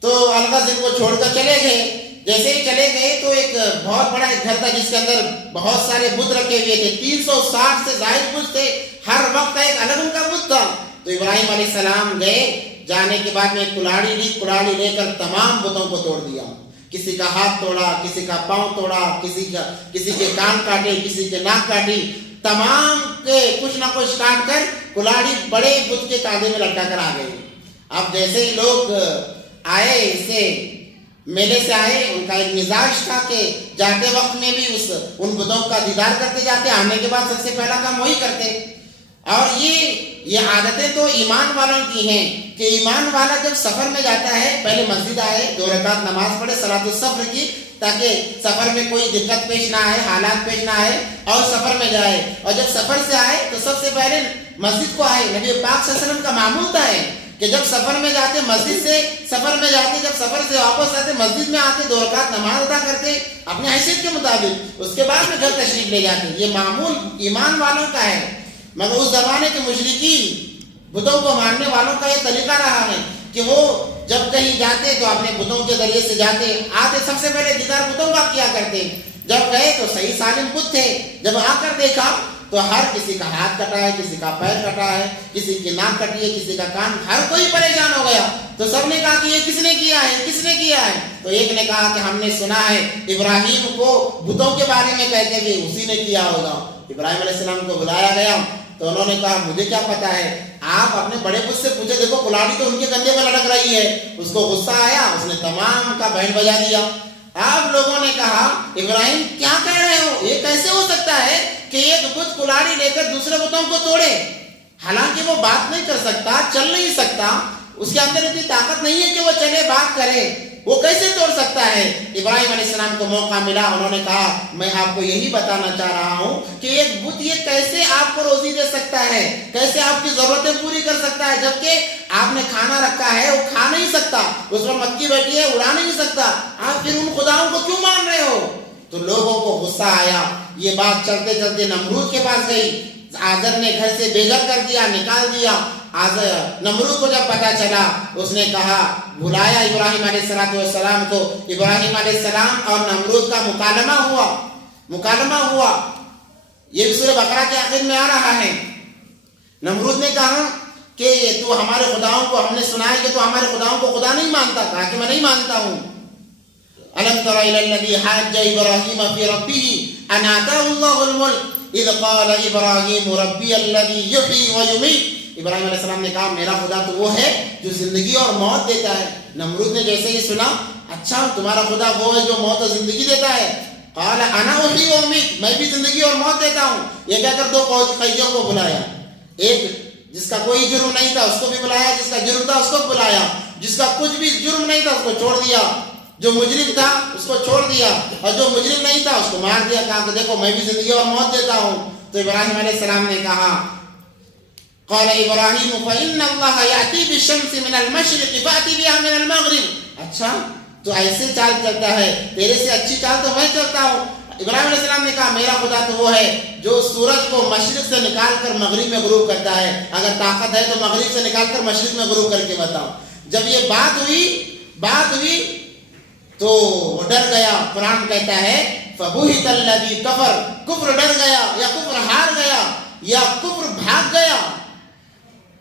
تو الغرض ان کو چھوڑ کر چلے گئے. جیسے ہی چلے گئے تو ایک بہت بڑا ایک گھر تھا جس کے اندر بہت سارے بت رکھے ہوئے تھے. 360 سے زائد بت تھے, ہر وقت ایک الگ ان کا بت تھا. تو ابراہیم علیہ السلام گئے, جانے کے بعد میں ایک کلاڑی لی, کلاڑی لے کر تمام بتوں کو توڑ دیا. کسی کا ہاتھ توڑا, کسی کا پاؤں توڑا, کسی کے کان کاٹے, کسی کے ناک کاٹی. تمام کے کچھ نہ کچھ کاٹ کر کلاڑی بڑے بت کے کاندھے میں لٹا کر آ گئے. اب جیسے ہی لوگ آئے, اسے میلے سے آئے, ان کا ایک مزاج تھا کہ جاتے وقت میں بھی ان بتوں کا دیدار کرتے جاتے, آنے کے بعد سب سے پہلا کام وہی کرتے. اور یہ عادتیں تو ایمان والوں کی ہیں کہ ایمان والا جب سفر میں جاتا ہے پہلے مسجد آئے, 2 رکعت نماز پڑھے صلاۃ السفر کی, تاکہ سفر میں کوئی دقت پیش نہ آئے, حالات پیش نہ آئے, اور سفر میں جائے. اور جب سفر سے آئے تو سب سے پہلے مسجد کو آئے. نبی پاک صلی اللہ علیہ وسلم کا معمول تھا کہ جب سفر میں جاتے مسجد سے سفر میں جاتے, جب سفر سے واپس آتے مسجد میں آتے, 2 رکعت نماز ادا کرتے اپنے حیثیت کے مطابق, اس کے بعد میں گھر تشریف لے جاتے. یہ معمول ایمان والوں کا ہے. مگر اس زمانے کے مشرکین بتوں کو ماننے والوں کا یہ طریقہ رہا ہے کہ وہ جب کہیں جاتے تو اپنے بتوں کے ذریعے سے جاتے, آتے سب سے پہلے دیدار بتوں کا کیا کرتے. جب گئے تو صحیح سالم بت تھے, جب آ کر دیکھا تو ہر کسی کا ہاتھ کٹا ہے, کسی کا پیر کٹا ہے, کسی کی ناک کٹی ہے, کسی کا کان, ہر کوئی پریشان ہو گیا. تو سب نے کہا کہ یہ کس نے کیا ہے, کس نے کیا ہے. تو ایک نے کہا کہ ہم نے سنا ہے ابراہیم کو بتوں کے بارے میں کہتے ہوئے اسی نے کیا ہوگا. ابراہیم علیہ السلام کو بلایا گیا تو انہوں نے کہا مجھے کیا پتا ہے, آپ اپنے بڑے بت سے پوچھے. دیکھو کلاڑی تو ان کے کندھے پر لٹک رہی ہے. اس کو غصہ آیا, اس نے تمام کا بینڈ بجا دیا. آپ لوگوں نے کہا ابراہیم کیا کہہ رہے ہو, یہ کیسے ہو سکتا ہے کہ ایک بت کلاڑی لے کر دوسرے بتوں کو توڑے, حالانکہ وہ بات نہیں کر سکتا, چل نہیں سکتا, اس کے اندر اتنی طاقت نہیں ہے کہ وہ چلے بات کرے, وہ کیسے توڑ سکتا ہے. ابراہیم علیہ السلام کو موقع ملا, انہوں نے کہا میں آپ کو یہی بتانا چاہ رہا ہوں کہ ایک بت یہ کیسے آپ کو روزی دے سکتا ہے, کیسے آپ کی ضرورتیں پوری کر سکتا ہے, جبکہ آپ نے کھانا رکھا ہے وہ کھا نہیں سکتا, اس پر مکھی بیٹھی ہے اڑا نہیں سکتا, آپ پھر ان خداؤں کو کیوں مان رہے ہو. تو لوگوں کو غصہ آیا. یہ بات چلتے چلتے نمرود کے پاس گئی. آزر نے گھر سے بے گھر کر دیا, نکال دیا. نمرود کو جب پتا چلا, اس نے کہا, بلایا ابراہیم علیہ السلام کو. ابراہیم علیہ السلام اور نمرود کا مکالمہ ہوا. یہ سورہ بقرہ کے آخر میں آ رہا ہے. نمرود نے کہا کہ تو ہمارے خداؤں کو, ہم نے سنا ہے کہ تو ہمارے خداؤں کو خدا نہیں مانتا. کہا کہ میں نہیں مانتا ہوں. ألم تر إلى الذي حاج إبراهيم في ربه أن آتاه الله الملك إذ قال إبراهيم ربي الذي يحيي ويميت. ابراہیم علیہ السلام نے کہا میرا خدا تو وہ ہے جو زندگی اور موت دیتا ہے. نمرود نے جیسے ہی سنا, اچھا تمہارا خدا وہ ہے جو موت اور زندگی دیتا ہے. قال أنا أحيي وأميت, میں بھی زندگی اور موت دیتا ہوں. یہ کہہ کر 2 قیدیوں کو بلایا. ایک جس کا کوئی جرم نہیں تھا اس کو بھی بلایا, جس کا جرم تھا اس کو بلایا, جس کا کچھ بھی جرم نہیں تھا اس کو چھوڑ دیا, جو مجرم تھا اس کو چھوڑ دیا, اور جو مجرم نہیں تھا اس کو مار دیا. کہا کہ دیکھو میں بھی زندگی اور موت دیتا ہوں. تو ابراہیم علیہ السلام نے کہا, قال ابراہیم فإن اللہ یأتی بالشمس من المشرق فأتی بها من المغرب. اچھا تو ایسے چال چلتا ہے, تیرے سے اچھی چال تو میں چلتا ہوں. ابراہیم علیہ السلام نے کہا میرا خدا تو وہ ہے جو سورج کو مشرق سے نکال کر مغرب میں غروب کرتا ہے. اگر طاقت ہے تو مغرب سے نکال کر مشرق میں غروب کر کے بتاؤ. جب یہ بات ہوئی تو وہ ڈر گیا. قرآن کہتا ہے فبہت الذی کفر, کفر ڈر گیا یا کفر ہار گیا یا کفر بھاگ گیا.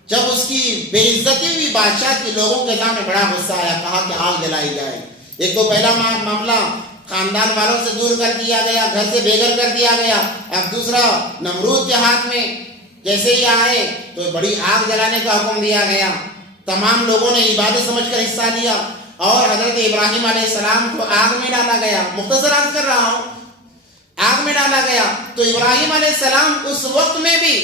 جب اس کی بے عزتی ہوئی بادشاہ کے لوگوں کے سامنے بڑا غصہ آیا. کہا کہ آگ جلائی جائے. ایک تو پہلا معاملہ خاندان والوں سے دور کر دیا گیا, گھر سے بے گھر کر دیا گیا. اب دوسرا نمرود کے ہاتھ میں جیسے ہی آئے تو بڑی آگ جلانے کا حکم دیا گیا. تمام لوگوں نے عبادت سمجھ کر حصہ لیا اور حضرت ابراہیم علیہ السلام کو آگ میں ڈالا گیا. مختصر عرض کر رہا ہوں, آگ میں ڈالا گیا تو ابراہیم علیہ السلام اس وقت میں بھی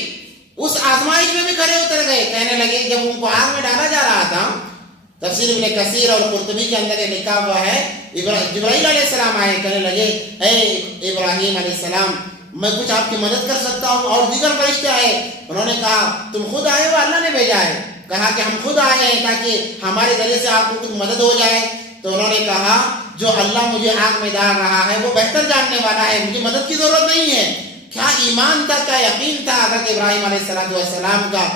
اس آزمائش میں بھی کھڑے اتر گئے. کہنے لگے جب ان کو آگ میں ڈالا جا رہا تھا, تفسیر ابن کثیر اور قرطبی کے اندر یہ لکھا ہوا ہے, جبرائیل علیہ السلام آئے, کہنے لگے اے ابراہیم علیہ السلام میں کچھ آپ کی مدد کر سکتا ہوں. اور دیگر فرشتے آئے, انہوں نے کہا تم خود آئے ہو, اللہ نے بھیجا ہے. کہا کہ ہم خود آئے ہیں تاکہ ہمارے ذریعے سے آپ کو کچھ مدد ہو جائے. تو انہوں نے کہا جو اللہ مجھے آگ میں ڈال رہا ہے وہ بہتر جاننے والا ہے, مجھے مدد کی ضرورت نہیں ہے. کیا ایمان تھا, کیا یقین تھا حضرت ابراہیم علیہ السلام کا.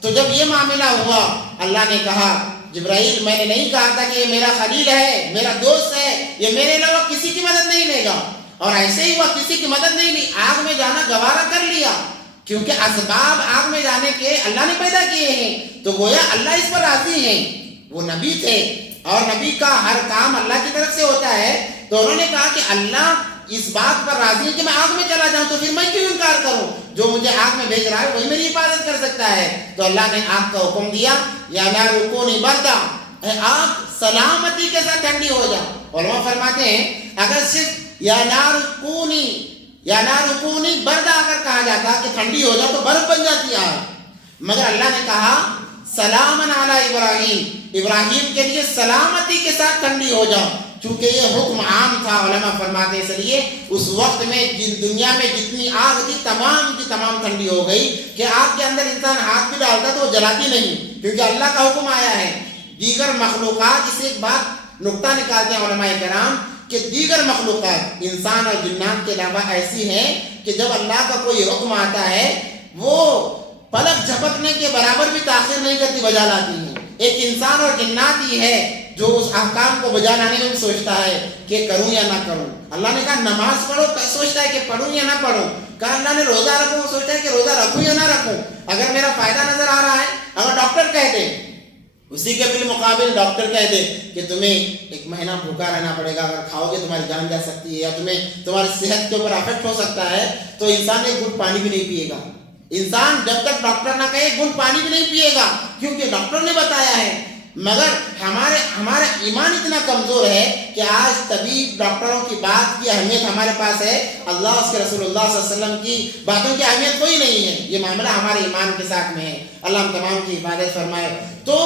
تو جب یہ معاملہ ہوا, اللہ نے کہا جبرائیل میں نے نہیں کہا تھا کہ یہ میرا خلیل ہے, میرا دوست ہے, یہ میرے علاوہ کسی کی مدد نہیں لے گا. اور ایسے ہی وہ کسی کی مدد نہیں لی, آگ میں جانا گوارا کر لیا, کیونکہ اسباب آگ میں جانے کے اللہ نے پیدا کیے ہیں. تو گویا اللہ اس پر راضی ہیں. وہ نبی تھے اور نبی کا ہر کام اللہ کی طرف سے ہوتا ہے. تو انہوں نے کہا کہ اللہ اس بات پر راضی ہے کہ میں آگ میں چلا جاؤں, تو پھر میں کیوں انکار کروں, جو مجھے آگ میں بھیج رہا ہے وہی میری حفاظت کر سکتا ہے. تو اللہ نے آگ کا حکم دیا, یا نار کونی بردا, آگ سلامتی کے ساتھ ٹھنڈی ہو جا. علماء فرماتے ہیں اگر صرف یا نار کونی بردا اگر کہا جاتا کہ ٹھنڈی ہو جا تو برف بن جاتی آگ, مگر اللہ نے کہا سلامن علی ابراہیم, ابراہیم کے لیے سلامتی کے ساتھ ٹھنڈی ہو جاؤ. چونکہ یہ حکم عام تھا, علماء فرماتے ہیں اس لیے اس وقت میں دنیا میں جتنی آگ تھی تمام کی تمام ٹھنڈی ہو گئی کہ آگ کے اندر انسان ہاتھ بھی ڈالتا تو وہ جلاتی نہیں, کیونکہ اللہ کا حکم آیا ہے. دیگر مخلوقات, اس سے ایک بات نقطہ نکالتے ہیں علماء کرام کہ دیگر مخلوقات انسان اور جنات کے علاوہ ایسی ہیں کہ جب اللہ کا کوئی حکم آتا ہے وہ پلک جھپکنے کے برابر بھی تاخیر نہیں کرتی, بجا لاتی ہیں. ایک انسان اور جنات ہی ہے جو اس احکام کو بجا لانے میں بھی سوچتا ہے کہ کروں یا نہ کروں. اللہ نے کہا نماز پڑھو, سوچتا ہے کہ پڑھوں یا نہ پڑھوں. کہا اللہ نے روزہ رکھو, وہ سوچتا ہے کہ روزہ رکھوں یا نہ رکھوں. اگر میرا فائدہ نظر آ رہا ہے, اگر ڈاکٹر کہہ دے, اسی کے بالمقابل ڈاکٹر کہہ دے کہ تمہیں ایک مہینہ بھوکا رہنا پڑے گا, اگر کھاؤ گے تمہاری جان جا سکتی ہے یا تمہاری صحت کے اوپر افیکٹ ہو سکتا ہے, تو انسان ایک گھٹ پانی بھی نہیں پیے گا. انسان جب تک ڈاکٹر نہ کہے ایک گھٹ پانی بھی نہیں پیے گا, کیونکہ ڈاکٹر نے بتایا ہے. مگر ہمارا ایمان اتنا کمزور ہے کہ آج طبیب ڈاکٹروں کی بات کی اہمیت ہمارے پاس ہے, اللہ اس کے رسول اللہ صلی اللہ علیہ وسلم کی باتوں کی اہمیت کوئی نہیں ہے. یہ معاملہ ہمارے ایمان کے ساتھ میں ہے. اللہ ہم تمام کی حفاظت فرمائے. تو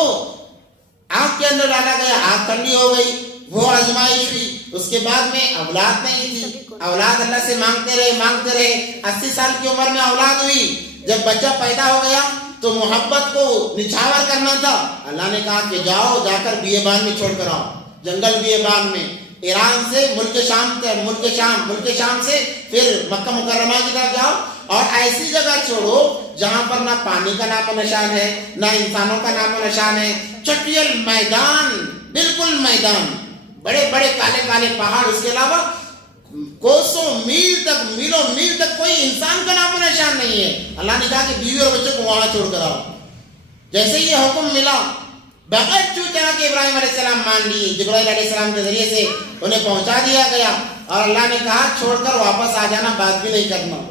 آگ کے اندر ڈالا گیا, آگ ٹھنڈی ہو گئی, وہ آزمائش ہوئی. اس کے بعد میں اولاد نہیں تھی, اولاد اللہ سے مانگتے رہے. 80 سال کی عمر میں اولاد ہوئی. جب بچہ پیدا ہو گیا تو محبت کو نچھاور کرنا تھا. اللہ نے کہا کہ جاؤ, جا کر بیابان میں چھوڑ کر آؤ, جنگل بیابان میں. ایران سے ملک شام سے پھر مکہ مکرمہ کی طرف جاؤ اور ایسی جگہ چھوڑو جہاں پر نہ پانی کا نام و نشان ہے, نہ انسانوں کا نام و نشان ہے. چٹیل میدان, بالکل میدان, بڑے بڑے کالے کالے پہاڑ, اس کے علاوہ کوسوں میلوں میل تک کوئی انسان کا نام و نشان نہیں ہے. اللہ نے کہا کہ بیوی اور بچوں کو وہاں چھوڑ کر آؤ. جیسے یہ حکم ملا, بغیر چوچا کے ابراہیم علیہ السلام مان لیے. جبرائیل علیہ السلام کے ذریعے سے انہیں پہنچا دیا گیا اور اللہ نے کہا چھوڑ کر واپس آ جانا, بات بھی نہیں کرنا.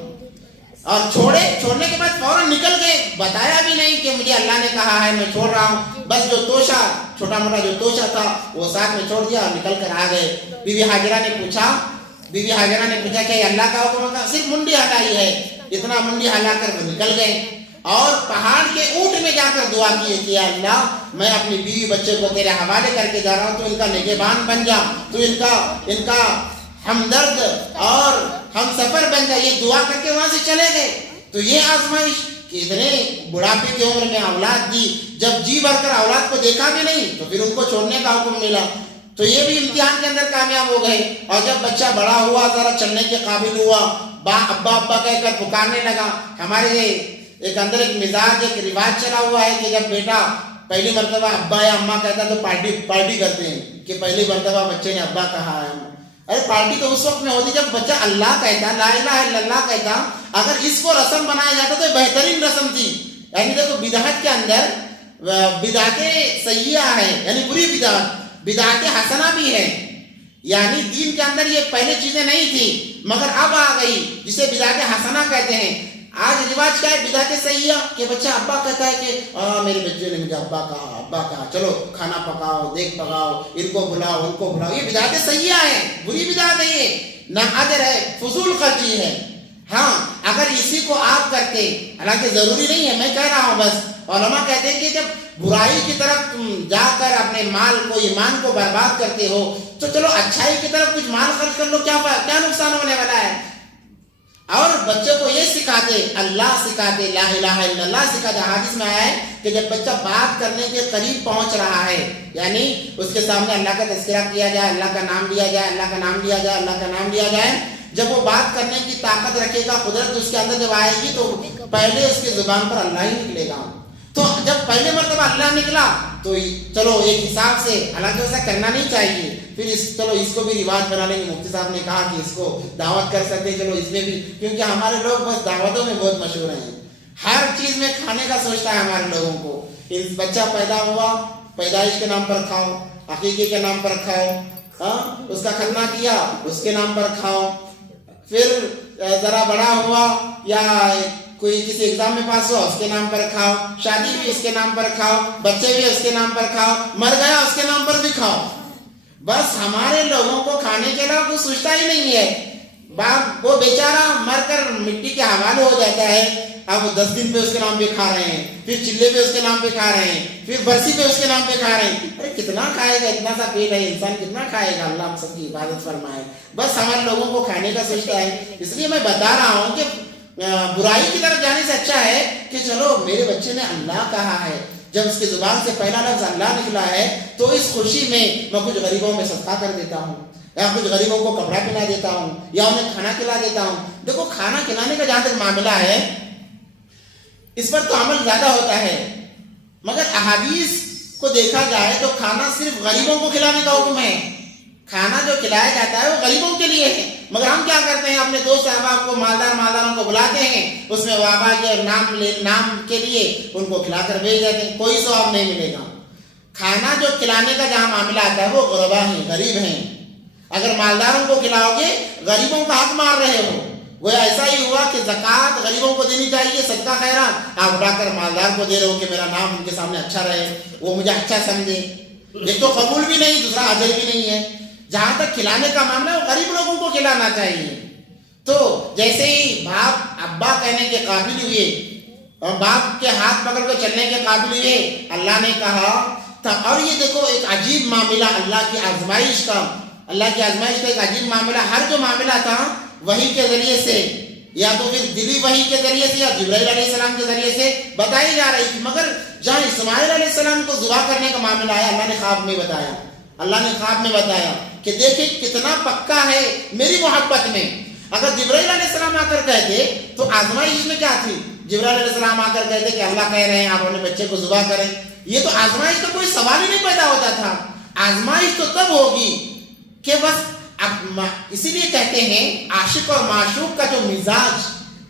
اور چھوڑنے کے بعد فوراً نکل گئے, بتایا بھی نہیں کہ مجھے اللہ نے کہا ہے میں چھوڑ رہا ہوں. بس جو توشا, چھوٹا موٹا جو توشا تھا وہ ساتھ میں چھوڑ دیا اور نکل کر آ گئے. بیوی حاجرہ نے پوچھا کہ اللہ کا حکم کا صرف منڈی ہلائی ہے. اتنا منڈی ہلا کر وہ نکل گئے اور پہاڑ کے اونٹ میں جا کر دعا کی کہ اللہ میں اپنی بیوی بچے کو تیرے حوالے کر کے جا رہا ہوں, تو ان کا نگہبان بن جا, تو ان کا ہمدرد اور ہم سفر بن جائے. یہ دعا کر کے وہاں سے چلے گئے. تو یہ آزمائش کہ اتنے بڑھاپے کی عمر میں اولاد دی, جب جی بھر کر اولاد کو دیکھا بھی نہیں تو پھر ان کو چھوڑنے کا حکم ملا. تو یہ بھی امتحان کے اندر کامیاب ہو گئے. اور جب بچہ بڑا ہوا, ذرا چلنے کے قابل ہوا, ابا کہہ کر پکارنے لگا. ہمارے ایک اندر ایک مزاج, ایک رواج چلا ہوا ہے کہ جب بیٹا پہلی مرتبہ ابا یا اماں کہتا ہے تو پارٹی کرتے ہیں کہ پہلی مرتبہ بچے نے ابا کہا ہے. ارے پارٹی تو اس وقت میں ہوتی جب بچہ اللہ کہتا, لا الہ الا اللہ کہتا. اگر اس کو رسم بنایا جاتا تو بہترین رسم تھی. یعنی دیکھو بدعت کے اندر بدعت سیئہ ہے, یعنی بری بدعت حسنہ بھی ہے. یعنی دین کے اندر یہ پہلے چیزیں نہیں تھی مگر اب آ گئی, جسے بدعت حسنہ کہتے ہیں. آج رواج کیا ہے؟ بدعت سیاح کہ بچہ ابا کہتا ہے کہ میرے بچے نے مجھے ابا کہا چلو کھانا پکاؤ، دیکھ پکاؤ، ان کو بلاؤ ان کو بلاؤ. یہ بدعت سیاح ہے، بری بدعت ہے، یہ ناقدر ہے، فضول خرچی ہے. ہاں اگر اسی کو آپ کرتے، حالانکہ ضروری نہیں ہے، میں کہہ رہا ہوں بس. علماء کہتے ہیں کہ جب برائی کی طرف جا کر اپنے مال کو، ایمان کو برباد کرتے ہو تو چلو اچھائی کی طرف کچھ مال خرچ کر لو، کیا نقصان ہونے والا ہے. اور بچوں کو یہ سکھاتے، اللہ سکھاتے، لا الہ الا اللہ سکھاتے. حدیث میں آیا ہے کہ جب بچہ بات کرنے کے قریب پہنچ رہا ہے، یعنی اس کے سامنے اللہ کا تذکرہ کیا جائے، اللہ کا نام لیا جائے، اللہ کا نام لیا جائے، اللہ کا نام لیا جائے، جب وہ بات کرنے کی طاقت رکھے گا، قدرت اس کے اندر جب آئے گی تو پہلے اس کی زبان پر اللہ ہی نکلے گا. تو جب پہلے مرتبہ اللہ نکلا تو چلو ایک حساب سے، حالانکہ ایسا کرنا نہیں چاہیے، پھر چلو اس کو بھی رواج بنا لیں گے. مفتی صاحب نے کہا کہ اس کو دعوت کر سکتے، چلو اس میں بھی، کیونکہ ہمارے لوگ بس دعوتوں میں بہت مشہور ہیں، ہر چیز میں کھانے کا سوچتا ہے ہمارے لوگوں کو. بچہ پیدا ہوا، پیدائش کے نام پر کھاؤ، عقیقے کے نام پر کھاؤ، اس کا ختنہ کیا اس کے نام پر کھاؤ، پھر ذرا بڑا ہوا یا کوئی کسی ایگزام میں پاس ہوا اس کے نام پر کھاؤ، شادی بھی اس کے نام پر کھاؤ، بچے بھی اس کے نام پر کھاؤ، مر گیا اس کے نام پر بھی کھاؤ. بس ہمارے لوگوں کو کھانے کے علاوہ کچھ سوچتا ہی نہیں ہے. باپ وہ بیچارہ مر کر مٹی کے حوالے ہو جاتا ہے، اب 10 دن پہ اس کے نام پہ کھا رہے ہیں، پھر چلے پہ اس کے نام پہ کھا رہے ہیں، پھر برسی پہ اس کے نام پہ کھا رہے ہیں. ارے کتنا کھائے گا، اتنا سا پیٹ ہے، انسان کتنا کھائے گا. اللہ ہم سب کی حفاظت فرمائے. بس ہمارے لوگوں کو کھانے کا سوچتا ہے. اس لیے میں بتا رہا ہوں کہ برائی کی طرف جانے سے اچھا ہے کہ چلو میرے بچے نے اللہ کہا ہے، جب اس کی زبان سے پہلا لفظ اللہ نکلا ہے تو اس خوشی میں کچھ غریبوں میں صدقہ کر دیتا ہوں، یا کچھ غریبوں کو کپڑا پہنا دیتا ہوں، یا انہیں کھانا کھلا دیتا ہوں. دیکھو کھانا کھلانے کا جہاں تک معاملہ ہے اس پر تو عمل زیادہ ہوتا ہے، مگر احادیث کو دیکھا جائے تو کھانا صرف غریبوں کو کھلانے کا حکم ہے. کھانا جو کھلایا جاتا ہے وہ غریبوں کے لیے ہے. مگر ہم کیا کرتے ہیں، اپنے دوست احباب کو، مالداروں کو بلاتے ہیں، اس میں وابا کے نام کے لیے ان کو کھلا کر بھیج دیتے ہیں، کوئی ثواب نہیں ملے گا. کھانا جو کھلانے کا جہاں معاملہ آتا ہے وہ غربا ہیں، غریب ہیں. اگر مالداروں کو کھلاؤ گے غریبوں کا حق مار رہے ہو. وہ ایسا ہی ہوا کہ زکوٰۃ غریبوں کو دینی چاہیے، صدقہ خیرات آپ اٹھا کر مالدار کو دے رہے ہو کہ میرا نام ان کے سامنے اچھا رہے، وہ مجھے اچھا سمجھے. ایک تو قبول بھی نہیں، دوسرا اجر بھی نہیں ہے. جہاں تک کھلانے کا معاملہ ہے وہ غریب لوگوں کو کھلانا چاہیے. تو جیسے ہی باپ ابا کہنے کے قابل ہوئے، باپ کے ہاتھ پکڑ کے چلنے کے قابل ہوئے، اللہ نے کہا تھا. اور یہ دیکھو ایک عجیب معاملہ اللہ کی آزمائش کا ایک عجیب معاملہ. ہر جو معاملہ تھا وحی کے ذریعے سے، یا تو پھر دلی وحی کے ذریعے سے، یا جبرائیل علیہ السلام کے ذریعے سے بتائی جا رہی تھی. مگر جہاں اسماعیل علیہ السلام کو ذبح کرنے کا معاملہ آیا، اللہ نے خواب میں بتایا کہ دیکھیں کتنا پکا ہے میری محبت میں. اگر جبرائیل علیہ السلام آ کر کہتے تو آزمائش میں کیا تھی؟ جبرائیل علیہ السلام آ کر کہتے کہ اللہ کہہ رہے ہیں آپ اپنے بچے کو ذبح کریں، یہ تو آزمائش کا کوئی سوال ہی نہیں پیدا ہوتا تھا. آزمائش تو تب ہوگی کہ بس اب اسی لیے کہتے ہیں عاشق اور معشوق کا جو مزاج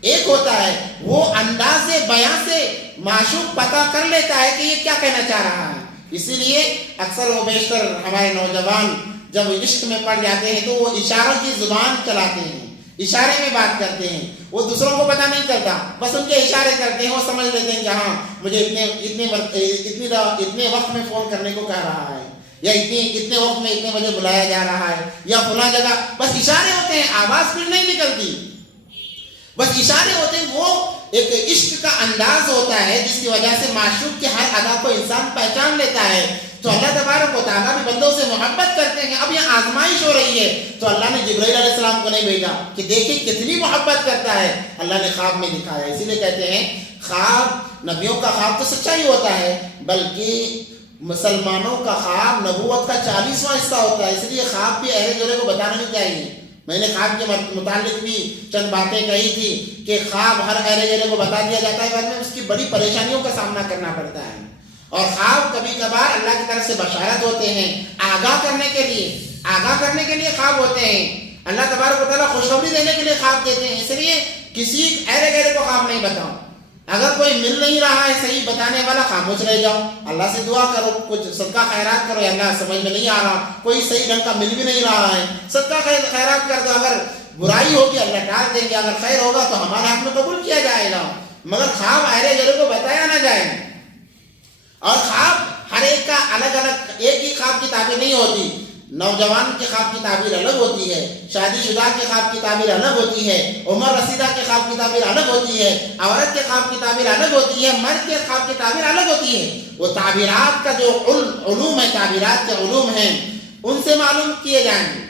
ایک ہوتا ہے، وہ انداز بیاں سے معشوق پتہ کر لیتا ہے کہ یہ کیا کہنا چاہ رہا ہے. اسی لیے اکثر و بیشتر ہمارے نوجوان جب عشق میں پڑ جاتے ہیں تو وہ اشاروں کی زبان چلاتے ہیں، اشارے میں بات کرتے ہیں. وہ دوسروں کو پتہ نہیں چلتا، بس ان کے اشارے کرتے ہیں. وہ سمجھ لیتے ہیں کہ ہاں مجھے اتنے وقت میں فون کرنے کو کہہ رہا ہے، یا اتنے وقت میں اتنے بجے بلایا جا رہا ہے، یا فلاں جگہ. بس اشارے ہوتے ہیں، آواز پھر نہیں نکلتی، بس اشارے ہوتے ہیں. وہ ایک عشق کا انداز ہوتا ہے جس کی وجہ سے معشوق کے ہر ادا کو انسان پہچان لیتا ہے. تو اللہ تبارک و تعالیٰ بھی بندوں سے محبت کرتے ہیں. اب یہ آزمائش ہو رہی ہے تو اللہ نے جبرائیل علیہ السلام کو نہیں بھیجا کہ دیکھیں کتنی محبت کرتا ہے، اللہ نے خواب میں دکھایا. اسی لیے کہتے ہیں خواب، نبیوں کا خواب تو سچا ہی ہوتا ہے، بلکہ مسلمانوں کا خواب نبوت کا 40واں حصہ ہوتا ہے. اس لیے خواب بھی اہل جوڑے کو بتانا نہیں چاہیے. میں نے خواب کے متعلق بھی چند باتیں کہی تھی کہ خواب ہر اہل جوڑے کو بتا دیا جاتا ہے، بعد میں اس کی بڑی پریشانیوں کا سامنا کرنا پڑتا ہے. اور خواب کبھی کبھار اللہ کی طرف سے بشارت ہوتے ہیں، آگاہ کرنے کے لیے خواب ہوتے ہیں. اللہ تبارک و تعالیٰ خوشخبری دینے کے لیے خواب دیتے ہیں. اس لیے کسی اہل گہرے کو خواب نہیں بتاؤ. اگر کوئی مل نہیں رہا ہے صحیح بتانے والا، خاموش رہ جاؤ، اللہ سے دعا کرو، کچھ صدقہ خیرات کرو. یا اللہ سمجھ میں نہیں آ رہا، کوئی صحیح ڈھنگ کا مل بھی نہیں رہا ہے، صدقہ خیرات کر دو. اگر برائی ہوگی اللہ ٹال دیں گے، اگر خیر ہوگا تو ہمارے حق میں قبول کیا جائے گا، مگر خواب اہل گھروں کو بتایا نہ جائے۔ اور خواب ہر ایک کا الگ الگ، ایک ہی خواب کی تعبیر نہیں ہوتی۔ نوجوان کے خواب کی تعبیر الگ ہوتی ہے، شادی شدہ کے خواب کی تعبیر الگ ہوتی ہے، عمر رسیدہ کے خواب کی تعبیر الگ ہوتی ہے، عورت کے خواب کی تعبیر الگ ہوتی ہے، مرد کے خواب کی تعبیر الگ ہوتی ہے۔ وہ تعبیرات کا جو علوم ہے، تعبیرات کے علوم ہیں، ان سے معلوم کیے جائیں گے۔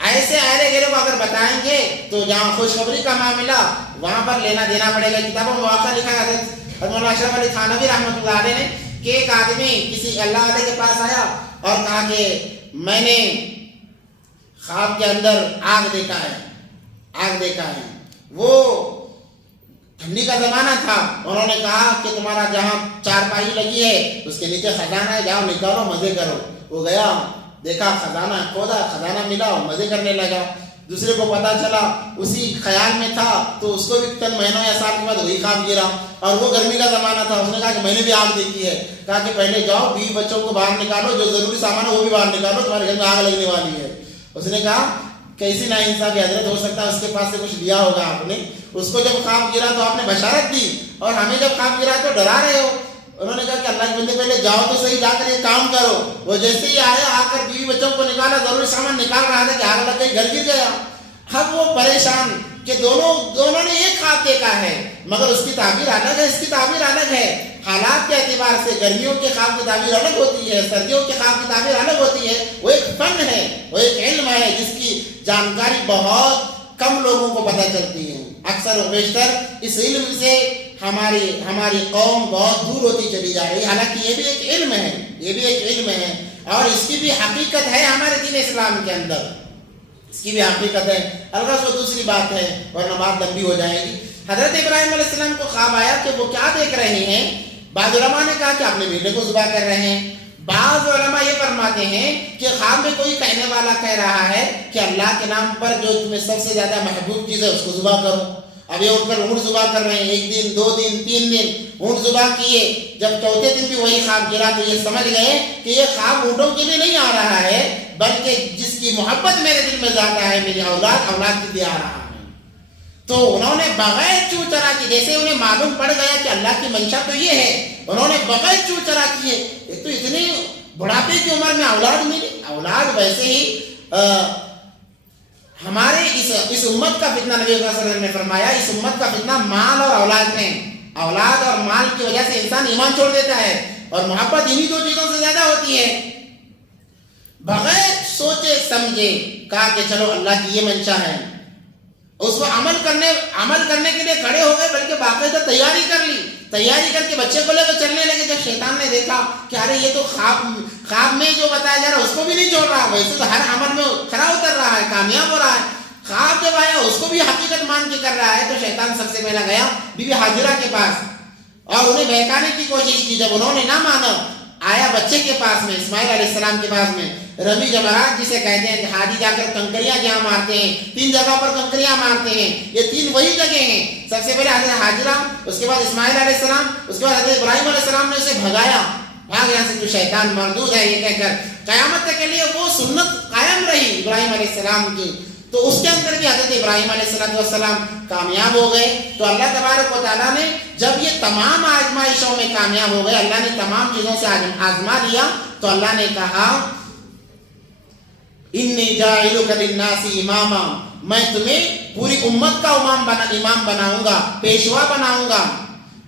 ایسے اہل گھروں کو اگر بتائیں گے تو جہاں خوشخبری کا معاملہ وہاں پر لینا دینا پڑے گا۔ کتابوں میں واقعہ لکھا ہے حضرت مولانا اشرف علی تھانوی رحمۃ اللہ علیہ نے کہ ایک آدمی کسی اللہ والے کے پاس آیا اور کہا کہ میں نے خواب کے اندر آگ دیکھا ہے۔ وہ ٹھنڈی کا زمانہ تھا، انہوں نے کہا کہ تمہارا جہاں چارپائی لگی ہے اس کے نیچے خزانہ ہے، جاؤ نکالو مزے کرو۔ وہ گیا، دیکھا خزانہ، کھودا، خزانہ ملا، مزے کرنے لگا۔ دوسرے کو پتا چلا، اسی خیال میں تھا تو اس کو بھی چند مہینوں یا سال کے بعد وہی خواب گرا، اور وہ گرمی کا زمانہ تھا۔ اس نے کہا کہ میں نے بھی آگ دیکھی ہے۔ کہا کہ پہلے جاؤ بیوی بچوں کو باہر نکالو، جو ضروری سامان ہے وہ بھی باہر نکالو، تمہارے گھر میں آگ لگنے والی ہے۔ اس نے کہا کیسی ناانصافی حضرت، ہو سکتا ہے اس کے پاس سے کچھ لیا ہوگا آپ نے۔ اس کو جب خواب گرا تو آپ نے بشارت دی، اور ہمیں جب خواب گرا تو ڈرا رہے ہو۔ انہوں نے کہا کہ اللہ کے بندے پہلے جاؤ تو صحیح، جا کر یہ کام کرو۔ وہ جیسے ہی آیا، آ کر بیوی بچوں کو نکالا، ضروری سامان نکال رہا تھا کہ آگ لگ گئی، گھر گر گیا۔ اب وہ پریشان کہ دونوں نے ایک خواب دیکھا ہے، مگر اس کی تعبیر الگ ہے، اس کی تعبیر الگ ہے۔ حالات کے اعتبار سے گرمیوں کے خواب کی تعبیر الگ ہوتی ہے، سردیوں کے خواب کی تعبیر الگ ہوتی ہے۔ وہ ایک فن ہے، وہ ایک علم ہے جس کی جانکاری بہت کم لوگوں کو پتہ چلتی ہے۔ اکثر و بیشتر اس علم سے ہماری قوم بہت دور ہوتی چلی جا رہی ہے، حالانکہ یہ بھی ایک علم ہے، اور اس کی بھی حقیقت ہے ہمارے دین اسلام کے اندر، اس کی بھی حقیقت ہے۔ الغرض وہ دوسری بات ہے، ورنہ بات لمبی ہو جائے گی۔ حضرت ابراہیم علیہ السلام کو خواب آیا کہ وہ کیا دیکھ رہے ہیں۔ بعض علماء نے کہا کہ اپنے بیٹے کو ذبح کر رہے ہیں، بعض علماء یہ فرماتے ہیں کہ خواب میں کوئی کہنے والا کہہ رہا ہے کہ اللہ کے نام پر جو تمہیں سب سے زیادہ محبوب چیز ہے اس کو ذبح کرو۔ اب یہ اٹھ کر اونٹ ذبح کر رہے ہیں، 1 دن 2 دن 3 دن اونٹ ذبح کیے۔ جب چوتھے دن بھی وہی خواب گرا تو یہ سمجھ گئے کہ یہ خواب اونٹوں کے لیے نہیں آ رہا ہے، بلکہ جس کی محبت میرے دل میں زیادہ ہے، میری اولاد کے لیے آ رہا ہے۔ تو انہوں نے بغیر چو چرا کی، جیسے انہیں معلوم پڑ گیا کہ اللہ کی منشا تو یہ ہے، انہوں نے بغیر چو چرا کیے۔ ایک تو اتنی بڑھاپے کی عمر میں اولاد ملی۔ اولاد ویسے ہی ہمارے اس امت کا فتنہ، نبی صلی اللہ علیہ وسلم نے فرمایا اس امت کا فتنہ مال اور اولاد ہے۔ اولاد اور مال کی وجہ سے انسان ایمان چھوڑ دیتا ہے، اور محبت انہی 2 چیزوں سے زیادہ ہوتی ہے۔ بغیر سوچے سمجھے کہا کہ چلو اللہ کی یہ منشا ہے، اس کو عمل کرنے کے لیے کھڑے ہو گئے، بلکہ باقاعدہ تیاری کر کے بچے کو لے کر چلنے لگے۔ جب شیطان نے دیکھا کہ ارے یہ تو خواب میں جو بتایا جا رہا ہے اس کو بھی نہیں چھوڑ رہا، ویسے تو ہر عمل میں کھرا اتر رہا ہے، کامیاب ہو رہا ہے، خواب جب آیا اس کو بھی حقیقت مان کے کر رہا ہے، تو شیطان سب سے پہلا گیا بی بی ہاجرہ کے پاس اور انہیں بہکانے کی کوشش کی۔ جب انہوں نے نہ مانا، آیا بچے کے پاس میں، اسماعیل علیہ السلام کے پاس میں، رمی جمرات جسے کہتے ہیں کہ حاجی جا کر کنکریاں جہاں مارتے ہیں، 3 جگہ پر کنکریاں مارتے ہیں، یہ 3 وہی جگہ ہیں۔ سب سے پہلے حضرت حاجرہ، اس کے بعد اسماعیل علیہ السلام، اس کے بعد حضرت ابراہیم علیہ السلام نے اسے بھگایا، بھاگ یہاں سے، تو شیطان مردود ہے یہ کہہ کر قیامت تک کے لیے وہ سنت قائم رہی ابراہیم علیہ السلام کی۔ تو اس کے اندر بھی حضرت ابراہیم علیہ السلام کامیاب ہو گئے۔ تو اللہ تبارک و تعالیٰ نے جب یہ تمام آزمائشوں میں کامیاب ہو گئے، اللہ نے تمام چیزوں سے آزما لیا، تو اللہ نے کہا انی جاعلک للناس اماما، میں تمہیں پوری امت کا امام بناؤں گا، پیشوا بناؤں گا۔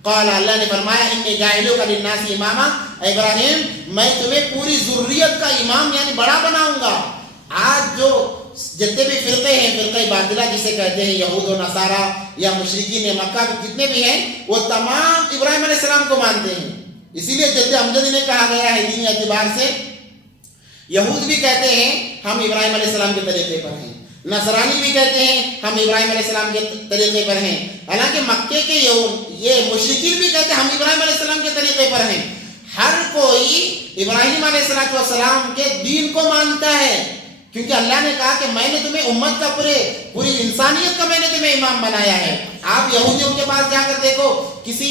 قال، اللہ نے فرمایا انی جاعلک للناس اماما، ابراہیم میں تمہیں پوری ذریت کا امام یعنی بڑا بناؤں گا۔ آج جو جتنے بھی فرقے ہیں، فرقہ باطلہ جسے کہتے ہیں، یہود و نصارہ یا مشرکین مکہ جتنے بھی ہیں، وہ تمام ابراہیم علیہ السلام کو مانتے ہیں۔ اسی لیے جد امجد نے کہا گیا ہے دینی اعتبار سے، یہود بھی کہتے ہیں ہم ابراہیم علیہ السلام کے طریقے پر ہیں، نصرانی بھی کہتے ہیں ہم ابراہیم علیہ السلام کے طریقے پر ہیں، حالانکہ مکے کے یہ مشرکین بھی کہتے ہیں ہم ابراہیم علیہ السلام کے طریقے پر ہیں۔ ہر کوئی ابراہیم علیہ السلام کے دین کو مانتا ہے، کیونکہ اللہ نے کہا کہ میں نے تمہیں امت کا پوری انسانیت کا میں نے تمہیں امام بنایا ہے۔ آپ یہودیوں کے پاس جا کر دیکھو، کسی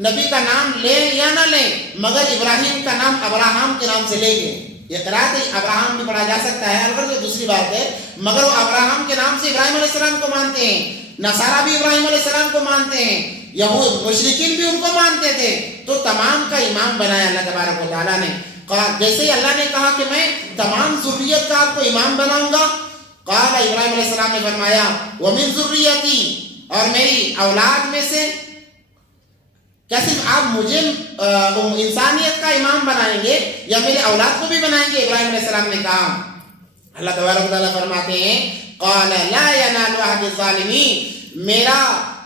نبی کا نام لیں یا نہ لیں، مگر ابراہیم کا نام ابراہام کے نام سے لیں گے، یہ قرات ابراہم بھی پڑھا جا سکتا ہے، البتہ دوسری بات ہے، مگر وہ ابراہم کے نام سے ابراہیم علیہ السلام کو مانتے ہیں، نصارہ بھی ابراہیم علیہ السلام کو مانتے ہیں، یہود مشرکین بھی ان کو مانتے تھے، تو تمام کا امام بنایا اللہ تبارک و تعالیٰ نے۔ جیسے ہی اللہ نے کہا کہ میں تمام ذریت کا آپ کو امام بناؤں گا، قال ابراہیم علیہ السلام نے فرمایا ومن ذریتی، اور میری اولاد میں سے، کیا صرف آپ مجھے انسانیت کا امام بنائیں گے یا میرے اولاد کو بھی بنائیں گے؟ ابراہیم علیہ السلام نے کہا۔ اللہ تبارک و تعالیٰ فرماتے ہیں قال لا ینال عہد الظالمین، میرا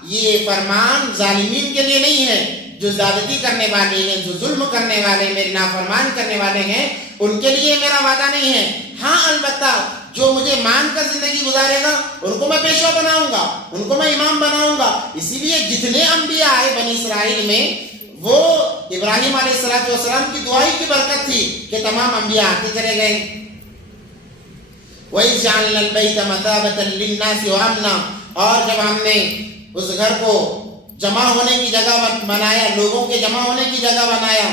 یہ فرمان ظالمین کے لیے نہیں ہے، جو زیادتی کرنے والے ہیں، جو ظلم کرنے والے، میری نافرمان کرنے والے ہیں، ان کے لیے میرا وعدہ نہیں ہے۔ ہاں البتہ جو مجھے مان کر زندگی گزارے گا ان کو میں پیشوا بناؤں گا، ان کو میں امام بناؤں گا۔ اسی لیے جتنے انبیاء آئے بنی اسرائیل میں، وہ ابراہیم علیہ السلام کی دعائی کی برکت تھی کہ تمام انبیاء آتے چلے گئے۔ وَإِذْ جَعَلْنَا الْبَيْتَ مَثَابَةً لِلنَّاسِ وَأَمْنًا، اور جب ہم نے اس گھر کو جمع ہونے کی جگہ بنایا، لوگوں کے جمع ہونے کی جگہ بنایا،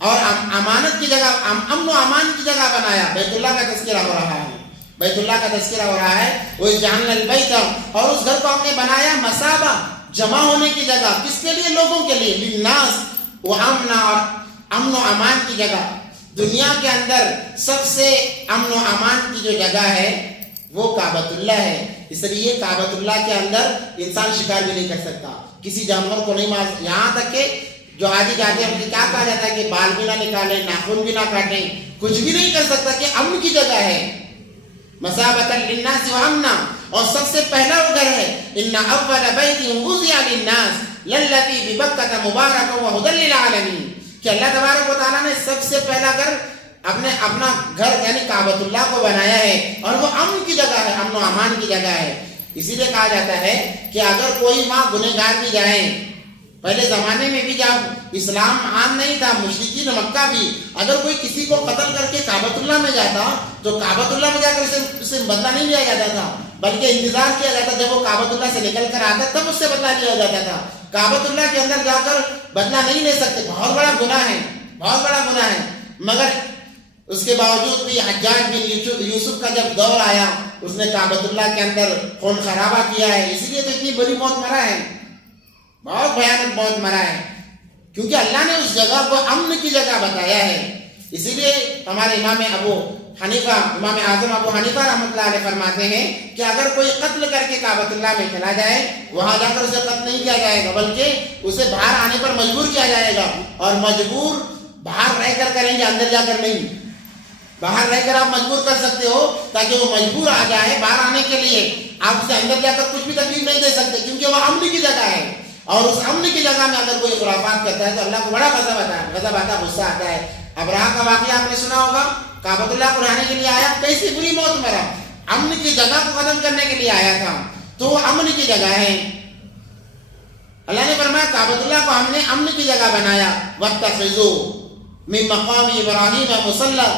اور امانت کی جگہ، امن و امان کی جگہ بنایا۔ بیت اللہ کا تذکرہ ہو رہا ہے، بیت اللہ کا تذکرہ ہو رہا ہے۔ وَإِذْ جَعَلْنَا الْبَيْتَ، اور اس گھر کو ہم نے بنایا مثابہ، جمع ہونے کی جگہ، کس کے لیے؟ لوگوں کے لیے، للناس وَأَمْنًا، اور امن و امان کی جگہ۔ دنیا کے اندر سب سے امن و امان کی جو جگہ ہے وہ کعبۃ اللہ ہے، اس لیے کعبۃ اللہ کے اندر انسان شکار بھی نہیں کر سکتا، کسی جانور کو نہیں مار، یہاں تک کہ جو آدھی جاتے ہیں کیا کہا جاتا ہے کہ بال بھی نہ نکالیں، ناخن بھی نہ کاٹیں، کچھ بھی نہیں کر سکتا، کہ امن کی جگہ ہے۔ مثابۃ للناس وامنا، اور سب سے پہلا وہ گھر ہے ان اول بیت وضع للناس للذی ببکۃ مبارک وہدی للعالمین، کہ اللہ تبارک و تعالیٰ نے سب سے پہلا گھر اپنا گھر یعنی کعبۃ اللہ کو بنایا ہے، اور وہ امن کی جگہ ہے، امن و امان کی جگہ ہے۔ اسی لیے کہا جاتا ہے کہ اگر کوئی وہاں گنہگار بھی جائیں، پہلے زمانے میں بھی جب اسلام عام نہیں تھا، مشرکین مکہ بھی اگر کوئی کسی کو قتل کر کے کعبۃ اللہ میں جاتا تو کعبۃ اللہ میں جا کر اسے بدلہ نہیں لیا جاتا تھا، بلکہ انتظار کیا جاتا جب وہ کعبۃ اللہ سے نکل کر آتا تب اس سے بدلہ لیا جاتا تھا۔ کعبۃ اللہ کے اندر جا کر بدلہ نہیں لے سکتے، بہت بڑا گناہ ہے، بہت بڑا گناہ ہے۔ مگر اس کے باوجود بھی حجاج بن یوسف کا جب دور آیا، اس نے کعبۃ اللہ کے اندر خون خرابہ کیا ہے، اسی لیے تو اتنی بری موت مرا ہے، بہت بھیانک موت مرا ہے، کیونکہ اللہ نے اس جگہ کو امن کی جگہ بتایا ہے۔ اسی لیے ہمارے امام اعظم ابو حنیفہ رحمۃ اللہ علیہ فرماتے ہیں کہ اگر کوئی قتل کر کے کعبۃ اللہ میں چلا جائے، وہاں جا کر اسے قتل نہیں کیا جائے گا، بلکہ اسے باہر آنے پر مجبور کیا جائے گا، اور مجبور باہر رہ کر کریں گے، اندر جا کر نہیں۔ باہر رہ کر آپ مجبور کر سکتے ہو تاکہ وہ مجبور آ جائے باہر آنے کے لیے، آپ اسے اندر جا کر کچھ بھی تکلیف نہیں دے سکتے، کیونکہ وہ امن کی جگہ ہے۔ اور اس امن کی جگہ میں اگر کوئی خرافات کرتا ہے تو اللہ کو بڑا غضب آتا ہے، غصہ آتا ہے۔ ابراہ کا واقعہ آپ نے سنا ہوگا، کعبۃ اللہ کو رہنے کے لیے آیا، کیسی بری موت مرا، امن کی جگہ کو ختم کرنے کے لیے آیا تھا، تو وہ امن کی جگہ ہے۔ اللہ نے فرمایا کعبۃ اللہ کو ہم نے امن کی جگہ بنایا، واتخذوا من مقام ابراہیم مصلی،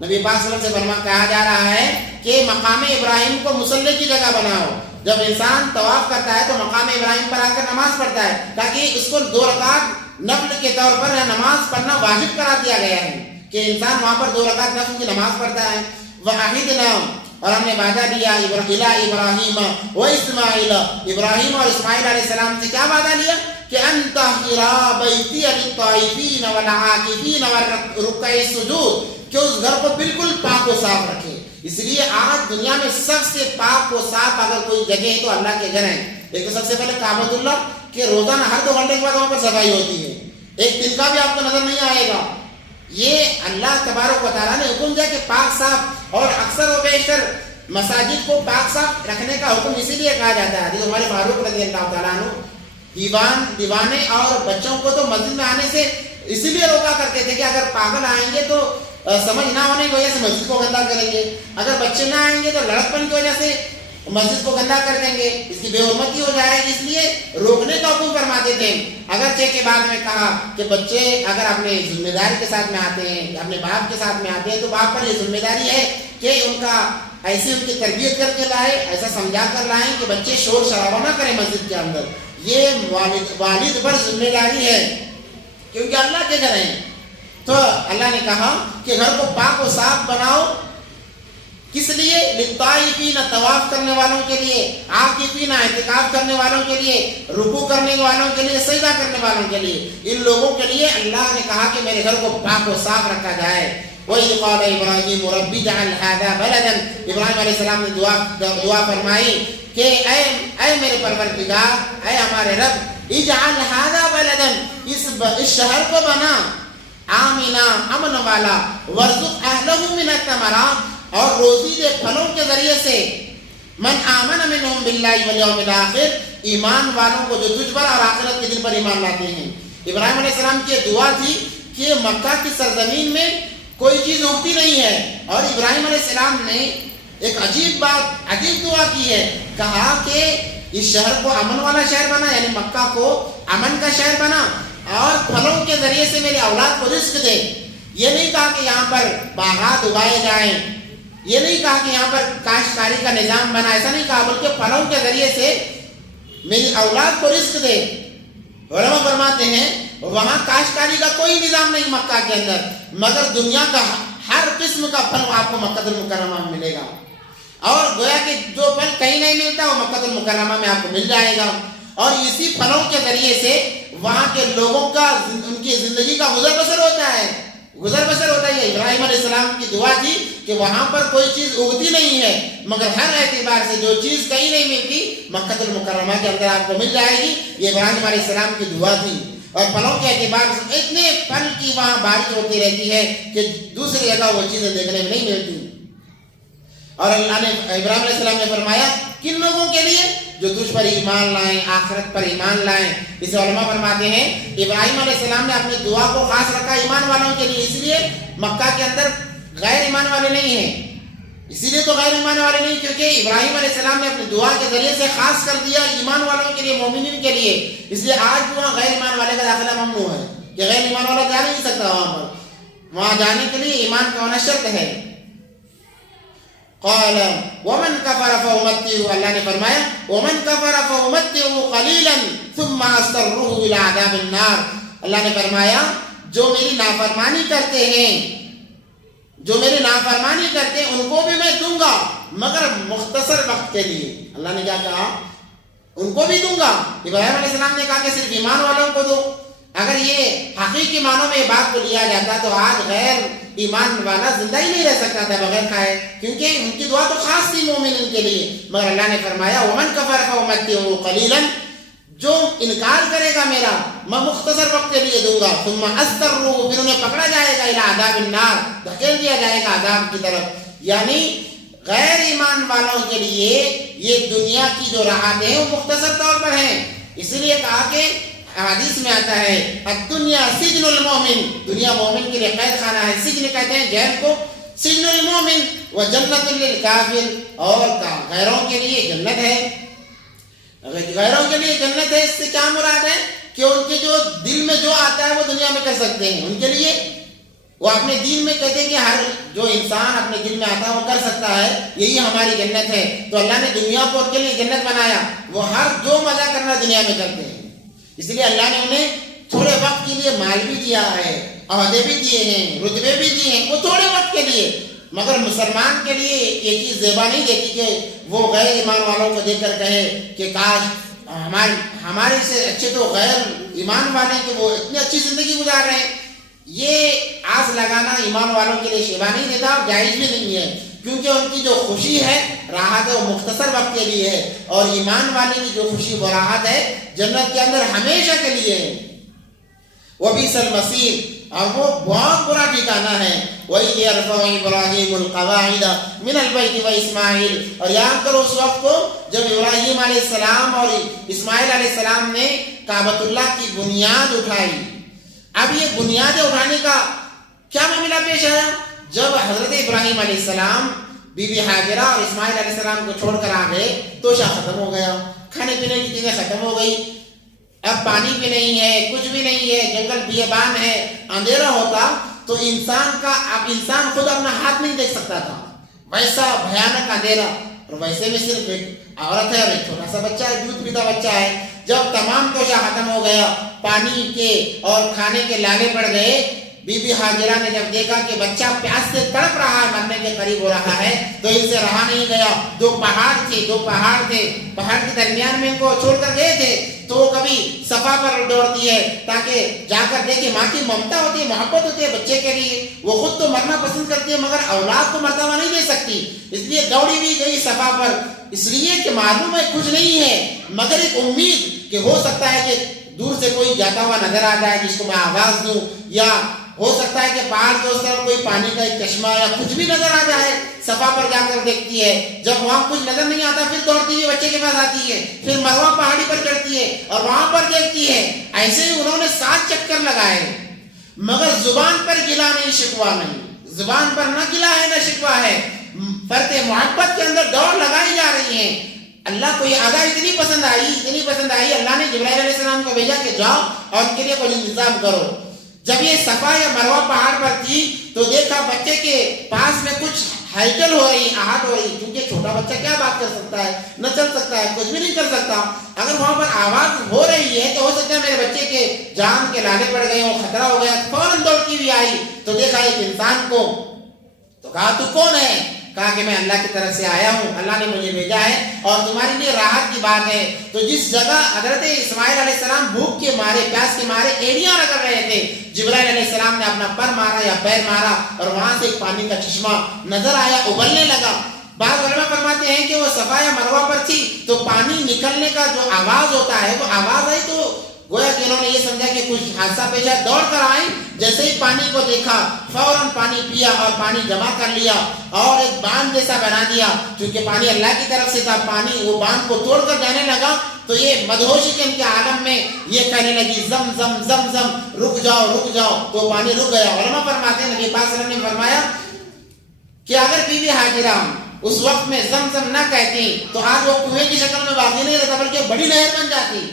نبی پاک صلی اللہ علیہ وسلم سے کہا جا رہا ہے کہ مقام ابراہیم کو مصلی کی جگہ بناؤ۔ جب انسان طواف کرتا ہے تو مقام ابراہیم پر آ کر نماز پڑھتا ہے، تاکہ اس کو 2 رکعت نفل کے طور پر نماز پڑھنا واجب قرار دیا گیا ہے کہ انسان وہاں پر 2 رکعت نفل کی نماز پڑھتا ہے۔ وَعَهِدْنَا، اور ہم نے وعدہ دیا إِلَىٰ إِبْرَاهِيمَ وَإِسْمَاعِيلَ، ابراہیم اور اسماعیل علیہ السلام سے کیا وعدہ لیا کہ أَن طَهِّرَا بَيْتِيَ لِلطَّائِفِينَ وَالْعَاكِفِينَ وَالرُّكَّعِ السُّجُودِ، کہ اس گھر کو بالکل پاک و صاف رکھے۔ اس لیے آج دنیا میں سب سے پاک و صاف اگر کوئی جگہ ہے تو اللہ کے گھر ہیں۔ ایک تو سب سے پہلے کعبۃ اللہ کہ روزانہ ہر 2 گھنٹے کے بعد وہاں پر صفائی ہوتی ہے، ایک دن کا بھی آپ کو نظر نہیں آئے گا۔ یہ اللہ تبارک و تعالیٰ نے حکم دیا کہ پاک صاف، اور اکثر و بیشتر مساجد کو پاک صاف رکھنے کا حکم اسی لیے کہا جاتا ہے۔ حضرت عمر فاروق رضی اللہ تعالیٰ عنہ دیوانے اور بچوں کو تو مسجد میں آنے سے اسی لیے روکا کرتے تھے کہ اگر پاگل آئیں گے تو سمجھ نہ ہونے کی وجہ سے مسجد کو گندا کریں گے، اگر بچے نہ آئیں گے تو لڑکپن کی وجہ سے مسجد کو گندا کر دیں گے، اس کی بے حرمتی ہو جائے گی، اس لیے روکنے کا حکم فرماتے تھے۔ اگرچہ کے بعد میں کہا کہ بچے اگر اپنے ذمہ داری کے ساتھ میں آتے ہیں، اپنے باپ کے ساتھ میں آتے ہیں، تو باپ پر یہ ذمہ داری ہے کہ ان کا ایسی ان کی تربیت کر کے لائے، ایسا سمجھا کر لائیں کہ بچے شور شرابہ نہ کریں مسجد کے اندر۔ یہ والد پر ذمہ داری ہے، کیونکہ اللہ کے گھر ہیں، تو اللہ نے کہا کہ گھر کو پاک و صاف بناؤ، کس لیے؟ للطائفین، طواف کرنے والوں کے لیے، عاکفین، اعتکاف کرنے والوں کے لیے، رکوع کرنے والوں کے لیے، سجدہ کرنے والوں کے لیے، ان لوگوں کے لیے اللہ نے کہا کہ میرے گھر کو پاک و صاف رکھا جائے۔ وَإِذْ قَالَ إِبْرَاهِيمُ رَبِّ اجْعَلْ هَذَا بَلَدًا، ابراہیم علیہ السلام نے دعا فرمائی کہ اے میرے پروردگار، اے ہمارے رب، اجعل هذا بلدا، اس شہر کو بنا، آمنا، امن والا، وارزق اہلہ من الثمرات، اور روزی دے پھلوں کے ذریعے سے، من آمن منہم باللہ والیوم الآخر، ایمان والوں کو جو تجھ پر اور آخرت کے دن پر ایمان لاتے ہیں۔ ابراہیم علیہ السلام کی دعا تھی کہ مکہ کی سرزمین میں کوئی چیز اگتی نہیں ہے، اور ابراہیم علیہ السلام نے ایک عجیب دعا کی ہے، کہا کہ اس شہر کو امن والا شہر بنا، یعنی مکہ کو امن کا شہر بنا، اور پھلوں کے ذریعے سے میری اولاد کو رزق دے۔ یہ نہیں کہا کہ یہاں پر باغات اگائے جائیں، یہ نہیں کہا کہ یہاں پر کاشتکاری کا نظام بنا، ایسا نہیں کہا، بلکہ پھلوں کے ذریعے سے میری اولاد کو رزق دے۔ علماء فرماتے ہیں وہاں کاشتکاری کا کوئی نظام نہیں مکہ کے اندر، مگر دنیا کا ہر قسم کا پھل آپ کو مکہ المکرمہ میں ملے گا، اور گویا کہ جو پھل کہیں نہیں ملتا وہ مکہ المکرمہ میں آپ کو مل جائے گا، اور اسی پھلوں کے ذریعے سے وہاں کے لوگوں کا، ان کی زندگی کا گزر بسر ہوتا ہے۔ یہ ابراہیم علیہ السلام کی دعا تھی کہ وہاں پر کوئی چیز اگتی نہیں ہے، مگر ہر اعتبار سے جو چیز کہیں نہیں ملتی مکہ المکرمہ کے اندر آپ کو مل جائے گی۔ یہ ابراہیم علیہ السلام کی دعا تھی، اور پھلوں کے اعتبار سے اتنے پھل کی وہاں بارش ہوتی رہتی ہے کہ دوسری جگہ وہ چیزیں دیکھنے میں نہیں ملتی۔ اور اللہ نے ابراہیم علیہ السلام نے فرمایا کن لوگوں کے لیے؟ جو تجھ پر ایمان لائیں، آخرت پر ایمان لائیں۔ اسے علماء فرماتے ہیں ابراہیم علیہ السلام نے اپنی دعا کو خاص رکھا ایمان والوں کے لیے، اس لیے مکہ کے اندر غیر ایمان والے نہیں ہیں، اسی لیے تو غیر ایمان والے نہیں، کیونکہ ابراہیم علیہ السلام نے اپنی دعا کے ذریعے سے خاص کر دیا ایمان والوں کے لیے، مومنین کے لیے۔ اس لیے آج بھی وہاں غیر ایمان والے کا داخلہ ممنوع ہے، کہ غیر ایمان والا جا نہیں سکتا وہاں پر، وہاں جانے کے لیے ایمان کا ہونا شرط ہے۔ قال ومن كفر فأمتعه، اللہ نے فرمایا ومن كفر فأمتعه قليلا ثم أضطره إلى عذاب النار، اللہ نے فرمایا جو میری نافرمانی کرتے ہیں، جو میری نافرمانی کرتے ہیں ان کو بھی میں دوں گا، مگر مختصر وقت کے لیے۔ اللہ نے کیا کہا؟ ان کو بھی دوں گا۔ ابراہیم علیہ السلام نے کہا کہ صرف ایمان والوں کو دو۔ اگر یہ حقیقی معنوں میں بات کو لیا جاتا تو آج غیر ایمان والا زندہ ہی نہیں رہ سکتا تھا بغیر کھائے، کیونکہ ان کی دعا تو خاص تھی مومنین کے لیے، مگر اللہ نے فرمایا ومن کفر فأمتعه قلیلا، جو انکار کرے گا میرا میں مختصر وقت کے لیے دوں گا، ثم أضطره، پھر انہیں پکڑا جائے گا، إلى عذاب النار، دھکیل دیا جائے گا عذاب کی طرف۔ یعنی غیر ایمان والوں کے لیے یہ دنیا کی جو راحتیں ہیں وہ مختصر طور پر ہیں، اس لیے کہا کہ حدیث میں آتا ہے الدنیا سجن المومن، دنیا مومن کے لیے قید خانہ ہے، سجن کہتے ہیں جیل کو، سجن المومن وجنت للکافر، اور غیروں کے لیے جنت ہے، غیروں کے لیے جنت ہے۔ اس سے کیا مراد ہے؟ کہ ان کے جو دل میں جو آتا ہے وہ دنیا میں کر سکتے ہیں، ان کے لیے وہ اپنے دین میں کہتے ہیں کہ ہر جو انسان اپنے دل میں آتا ہے وہ کر سکتا ہے، یہی ہماری جنت ہے۔ تو اللہ نے دنیا کو ان کے لیے جنت بنایا، وہ ہر جو مزہ کرنا دنیا میں کرتے ہیں، اس لیے اللہ نے انہیں تھوڑے وقت کے لیے مال بھی دیا ہے، عہدے بھی دیے ہیں، رتبے بھی دیے ہیں، وہ تھوڑے وقت کے لیے، مگر مسلمان کے لیے یہ چیز زیبا نہیں دیتی کہ وہ غیر ایمان والوں کو دیکھ کر کہے کہ کاش ہمارے سے اچھے تو غیر ایمان والے کہ وہ اتنی اچھی زندگی گزار رہے ہیں۔ یہ آس لگانا ایمان والوں کے لیے شیبہ نہیں دیتا اور جائز بھی نہیں ہے، کیونکہ ان کی جو خوشی ہے، راحت ہے، وہ مختصر وقت کے لیے ہے، اور ایمان والے کی جو خوشی وہ راحت ہے جنت کے اندر ہمیشہ کے لیے ہے۔ وَبِئْسَ الْمَصِيرُ، اور وہ بہت برا ٹھکانہ ہے۔ وَإِذْ يَرْفَعُ إِبْرَاهِيمُ الْقَوَاعِدَ مِنَ الْبَيْتِ وَإِسْمَاعِيلُ، اور یاد کرو اس وقت کو جب ابراہیم علیہ السلام اور اسماعیل علیہ السلام نے کعبۃ اللہ کی بنیاد اٹھائی۔ اب یہ بنیاد اٹھانے کا کیا معاملہ پیش آیا؟ جب حضرت ابراہیم علیہ السلام بی بی ہاجرہ اور اسماعیل علیہ السلام کو چھوڑ کر آ گئے تو شاہ ختم ہو گیا، کھانے پینے کی چیزیں ختم ہو گئی، اب پانی بھی نہیں ہے، کچھ بھی نہیں ہے، جنگل بیابان ہے، اندھیرا ہوتا تو انسان کا، اب انسان خود اپنا ہاتھ نہیں دیکھ سکتا تھا، ویسا بھیانک اندھیرا، اور ویسے میں صرف ایک عورت ہے اور ایک چھوٹا سا بچہ ہے، دودھ پیتا بچہ ہے۔ جب تمام توشہ ختم ہو گیا، پانی کے اور کھانے کے لالے پڑ گئے، بی بی ہاجرہ نے جب دیکھا کہ بچہ پیاس سے تڑپ رہا ہے، مرنے کے قریب ہو رہا ہے، تو ان سے رہا نہیں گیا. دو پہاڑ تھے، پہاڑ کے درمیان میں ان کو چھوڑ کر گئے تھے، تو وہ کبھی صفا پر دوڑتی ہے تاکہ جا کر دیکھے. ماں کی ممتا ہوتی ہے، محبت ہوتی ہے بچے کے لیے. وہ خود تو مرنا پسند کرتی ہے مگر اولاد کو مرتا ہوا نہیں دے سکتی، اس لیے دوڑی بھی گئی صفا پر، اس لیے کہ معلوم ہے کچھ نہیں ہے مگر ایک امید کہ ہو سکتا ہے کہ دور سے کوئی جاتا ہوا نظر آ جائے جس کو میں آواز دوں، یا ہو سکتا ہے کہ پہاڑ کے اس طرف کوئی پانی کا ایک چشمہ یا کچھ بھی نظر آ جائے. صفا پر جا کر دیکھتی ہے، جب وہاں کچھ نظر نہیں آتا پھر دوڑتی ہوئی بچے کے پاس آتی ہے، پھر مروہ پہاڑی پر چڑھتی ہے اور وہاں پر دیکھتی ہے. ایسے ہی انہوں نے 7 چکر لگائے مگر زبان پر گلا نہیں، شکوا نہیں. زبان پر نہ گلا ہے نہ شکوا ہے، فرط محبت کے اندر دوڑ لگائی جا رہی ہے. اللہ کو یہ ادا اتنی پسند آئی، اللہ نے جبرائیل علیہ السلام کو بھیجا کہ جاؤ اور ان کے لیے کوئی انتظام کرو. جب یہ صفا یا مروہ پہاڑ پر تھی تو دیکھا بچے کے پاس میں کچھ ہلچل ہو رہی، آہٹ ہو رہی، کیونکہ چھوٹا بچہ کیا بات کر سکتا ہے، نہ چل سکتا ہے، کچھ بھی نہیں کر سکتا. اگر وہاں پر آواز ہو رہی ہے تو ہو سکتا ہے میرے بچے کے جان کے لالے پڑ گئے ہوں، خطرہ ہو گیا. فوراً دوڑتی ہوئی آئی تو دیکھا ایک انسان کو، تو کہا تو کون ہے؟ کہا کہ میں اللہ کی طرف سے آیا ہوں، اللہ نے مجھے بھیجا ہے اور تمہارے لیے راحت کی بات ہے. تو جس جگہ حضرت اسماعیل علیہ السلام بھوک کے مارے، پیاس کے مارے ایڑیاں رگڑ رہے تھے، جبرائیل علیہ السلام نے اپنا پر مارا یا پیر مارا اور وہاں سے ایک پانی کا چشمہ نظر آیا، ابلنے لگا. بعض علماء فرماتے ہیں کہ وہ صفا یا مروہ پر تھی تو پانی نکلنے کا جو آواز ہوتا ہے وہ آواز آئی تو گویا کہ انہوں نے یہ سمجھا کہ کچھ حادثہ پیش ہے، دوڑ کر آئیں. جیسے ہی پانی کو دیکھا فوراً پانی پیا اور پانی جمع کر لیا اور ایک باندھ جیسا بنا دیا. چونکہ پانی اللہ کی طرف سے تھا، پانی وہ باندھ کو توڑ کر جانے لگا. تو یہ مدہوشی کے ان کے عالم میں یہ کہنے لگی زم زم زم زم، رک جاؤ. تو پانی رک گیا. علماء فرماتے ہیں نبی پاک صلی اللہ علیہ وسلم نے فرمایا کہ اگر بی بی ہاجرہ اس وقت میں زم زم نہ کہتی تو آج وہ کنویں کی شکل میں باقی نہیں رہتا بلکہ بڑی نہر بن جاتی،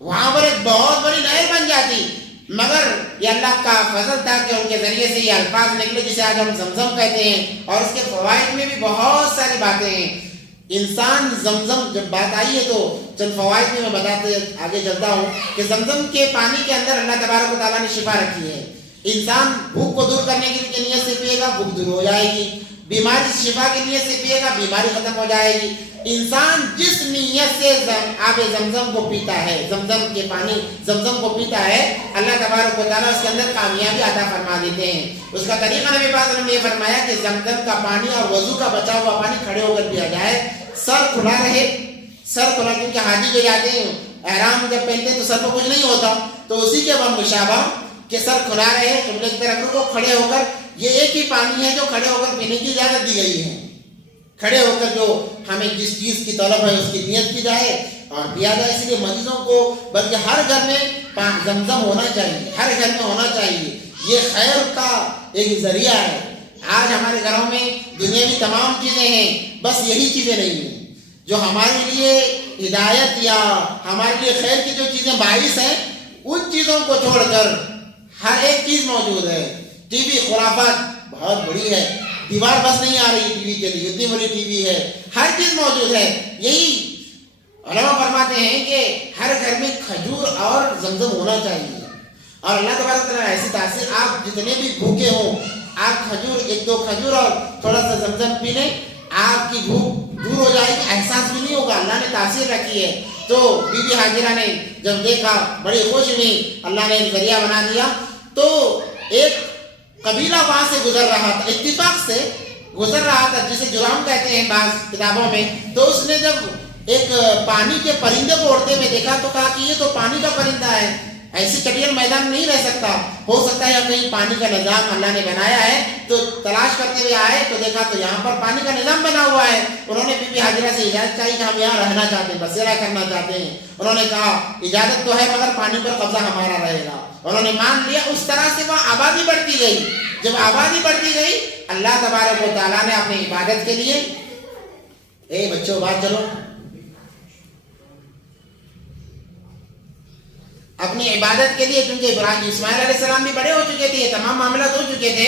وہاں پر ایک بہت بڑی نہر بن جاتی. مگر یہ اللہ کا فضل تھا کہ ان کے ذریعے سے یہ الفاظ نکلے جسے آج ہم زمزم کہتے ہیں. اور اس کے فوائد میں بھی بہت ساری باتیں ہیں. انسان زمزم جب بات آئی ہے تو چند فوائد میں بتاتے آگے چلتا ہوں کہ زمزم کے پانی کے اندر اللہ تبارک و تعالیٰ نے شفا رکھی ہے. انسان بھوک کو دور کرنے کی نیت سے پیے گا، بھوک دور ہو جائے گی. بیماری شفا کی نیت سے پیے گا، بیماری ختم ہو جائے گی. انسان جس نیت سے آب زمزم کو پیتا ہے، زمزم کے پانی زمزم کو پیتا ہے، اللہ تبارک و تعالیٰ اس کے اندر کامیابی عطا فرما دیتے ہیں. اس کا طریقہ نبی پاک نے یہ فرمایا کہ زمزم کا پانی اور وضو کا بچا ہوا پانی کھڑے ہو کر پیا جائے، سر کھلا رہے. سر کھلا، کیونکہ حاجی جو جاتے ہیں احرام جب پہنتے ہیں تو سر کو کچھ نہیں ہوتا، تو اسی کے بعد مشابہ کہ سر کھلا رہے، قبلے کی طرف رکو، کھڑے ہو کر. یہ ایک ہی پانی ہے جو کھڑے ہو کر پینے کی اجازت دی گئی ہے. کھڑے ہو کر جو ہمیں جس چیز کی طلب ہے اس کی نیت کی جائے اور پیا جائے. اس لیے مریضوں کو بلکہ ہر گھر میں زمزم ہونا چاہیے، ہر گھر میں ہونا چاہیے. یہ خیر کا ایک ذریعہ ہے. آج ہمارے گھروں میں دنیاوی تمام چیزیں ہیں، بس یہی چیزیں نہیں ہیں جو ہمارے لیے ہدایت یا ہمارے لیے خیر کی جو چیزیں باعث ہیں. ان چیزوں کو چھوڑ کر ہر ایک چیز موجود ہے. ٹی وی خرافات بہت بڑی ہے، دیوار بس نہیں آ رہی ٹی وی کے لیے، اتنی بڑی ٹی وی ہے، ہر چیز موجود ہے. یہی علماء فرماتے ہیں کہ ہر گھر میں کھجور اور زمزم ہونا چاہیے. اور اللہ تبارک تعالیٰ ایسی تاثیر، آپ جتنے بھی بھوکے ہوں آپ کھجور، 1-2 کھجور اور تھوڑا سا زمزم پی لیں، آپ کی بھوک دور ہو جائے گی، احساس بھی نہیں ہوگا. اللہ نے تاثیر رکھی ہے. تو بی بی ہاجرہ نے جب دیکھا بڑی خوش ہوئی، اللہ نے ایک ذریعہ بنا دیا. تو ایک قبیلہ وہاں سے گزر رہا تھا، اتفاق سے گزر رہا تھا، جسے جرام کہتے ہیں بعض کتابوں میں. تو اس نے جب ایک پانی کے پرندے کو اڑتے ہوئے دیکھا تو کہا کہ یہ تو پانی کا پرندہ ہے، ایسی چٹیل میدان نہیں رہ سکتا، ہو سکتا ہے کہیں پانی کا نظام اللہ نے بنایا ہے. تو تلاش کرتے ہوئے آئے تو دیکھا تو یہاں پر پانی کا نظام بنا ہوا ہے. انہوں نے بی بی ہاجرہ سے اجازت چاہی کہ ہم یہاں رہنا چاہتے ہیں، بسیرا کرنا چاہتے ہیں. انہوں نے کہا اجازت تو ہے مگر پانی پر قبضہ ہمارا رہے گا. انہوں نے مان لیا. اس طرح سے وہاں آبادی بڑھتی گئی. جب آبادی بڑھتی گئی اللہ تبارک و تعالیٰ نے اپنی عبادت کے لیے، اے بچوں بات چلو، اپنی عبادت کے لیے، کیونکہ ابراہیم اسماعیل علیہ السلام بھی بڑے ہو چکے تھے، یہ تمام معاملات ہو چکے تھے.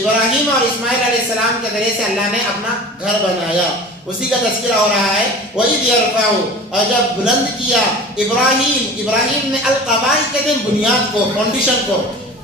ابراہیم اور اسماعیل علیہ السلام کے ذریعے سے اللہ نے اپنا گھر بنایا، اسی کا تذکرہ ہو رہا ہے. وَإِذْ يَرْفَعُ، اور جب بلند کیا ابراہیم نے القواعد کے دن بنیاد کو، فاؤنڈیشن کو،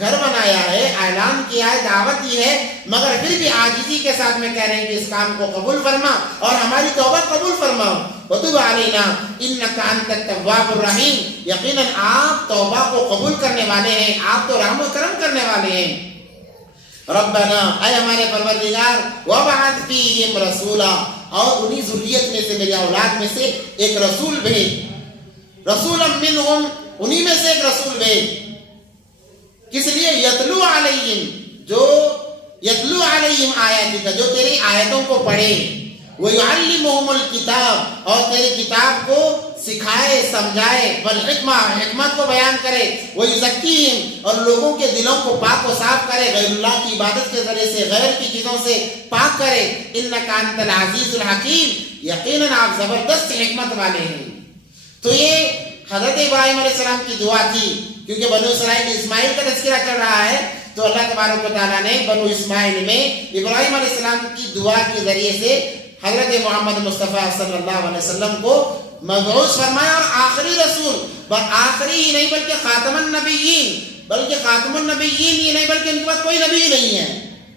گھر بنایا ہے، اعلان کیا ہے، دعوت دی ہے، مگر پھر بھی عاجزی کے ساتھ میں کہہ رہے ہیں کہ اس کام کو قبول فرما اور ہماری توبہ قبول فرماؤ۔ وتب علینا انک انت التواب الرحیم، یقیناً آپ توبہ کو قبول کرنے والے ہیں، آپ تو رحم و کرم کرنے والے ہیں۔ ربنا، اے ہمارے پروردگار، وابعث فیہم رسولا، اور انہی ذریت میں سے، میری اولاد میں سے ایک رسول بھیج، رسولا منہم، انہی میں سے ایک رسول بھیج، کس لیے؟ یتلو علیہم، جو یتلو علیہم آیاتک، جو تیری آیتوں کو پڑھے، ویعلمہم الکتاب، اور تیری کتاب کو سکھائے سمجھائے، والحکمہ، حکمت کو بیان کرے، ویزکیہم، اور لوگوں کے دلوں کو پاک و صاف کرے، غیر اللہ کی عبادت کے ذریعے سے، غیر کی چیزوں سے پاک کرے، انک انت العزیز الحکیم، یقیناً آپ زبردست حکمت والے ہیں۔ تو یہ حضرت ابراہیم علیہ السلام کی دعا تھی، کیونکہ بنو اسرائیل اسماعیل کا تذکرہ چل رہا ہے، تو اللہ تبارک و تعالیٰ نے بنو اسماعیل میں ابراہیم علیہ السلام کی دعا کے ذریعے سے حضرت محمد مصطفیٰ صلی اللہ علیہ وسلم کو مبعوث فرمایا، اور آخری رسول، آخری ہی نہیں بلکہ خاتم النبیین، بلکہ خاتم النبیین ہی نہیں بلکہ ان کے پاس کوئی نبی نہیں ہے،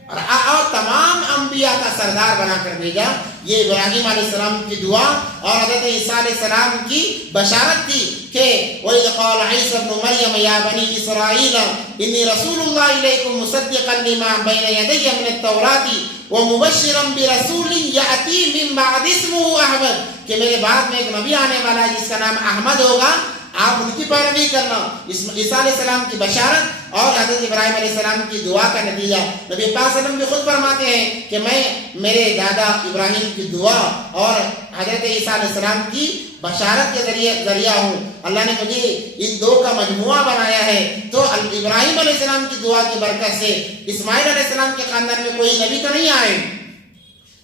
اور تمام انبیاء کا سردار بنا کر بھیجا۔ یہ ابراہیم علیہ السلام کی دعا اور حضرت عیسیٰ علیہ السلام کی بشارت تھی کہ وَإِذْ قَالَ عِيسَى ابْنُ مَرْيَمَ يَا بَنِي إِسْرَائِيلَ إِنِّي رَسُولُ اللَّهِ إِلَيْكُمْ مُصَدِّقًا لِمَا بَيْنَ يَدَيَّ مِنَ التَّوْرَاةِ وَمُبَشِّرًا بِرَسُولٍ يَأْتِي مِن بَعْدِي اسْمُهُ أَحْمَدُ، کہ میرے بعد میں ایک نبی آنے والا ہے جس کا نام احمد ہوگا، آپ ان کی پیروی کرنا۔ عیسیٰ علیہ السلام کی بشارت اور حضرت ابراہیم علیہ السلام کی دعا کا نتیجہ، نبی پاک صلی اللہ علیہ وسلم بھی خود فرماتے ہیں کہ میں میرے دادا ابراہیم کی دعا اور حضرت عیسیٰ علیہ السلام کی بشارت کے ذریعہ ہوں، اللہ نے مجھے ان دو کا مجموعہ بنایا ہے۔ تو ابراہیم علیہ السلام کی دعا کی برکت سے اسماعیل علیہ السلام کے خاندان میں کوئی نبی تو نہیں آئے،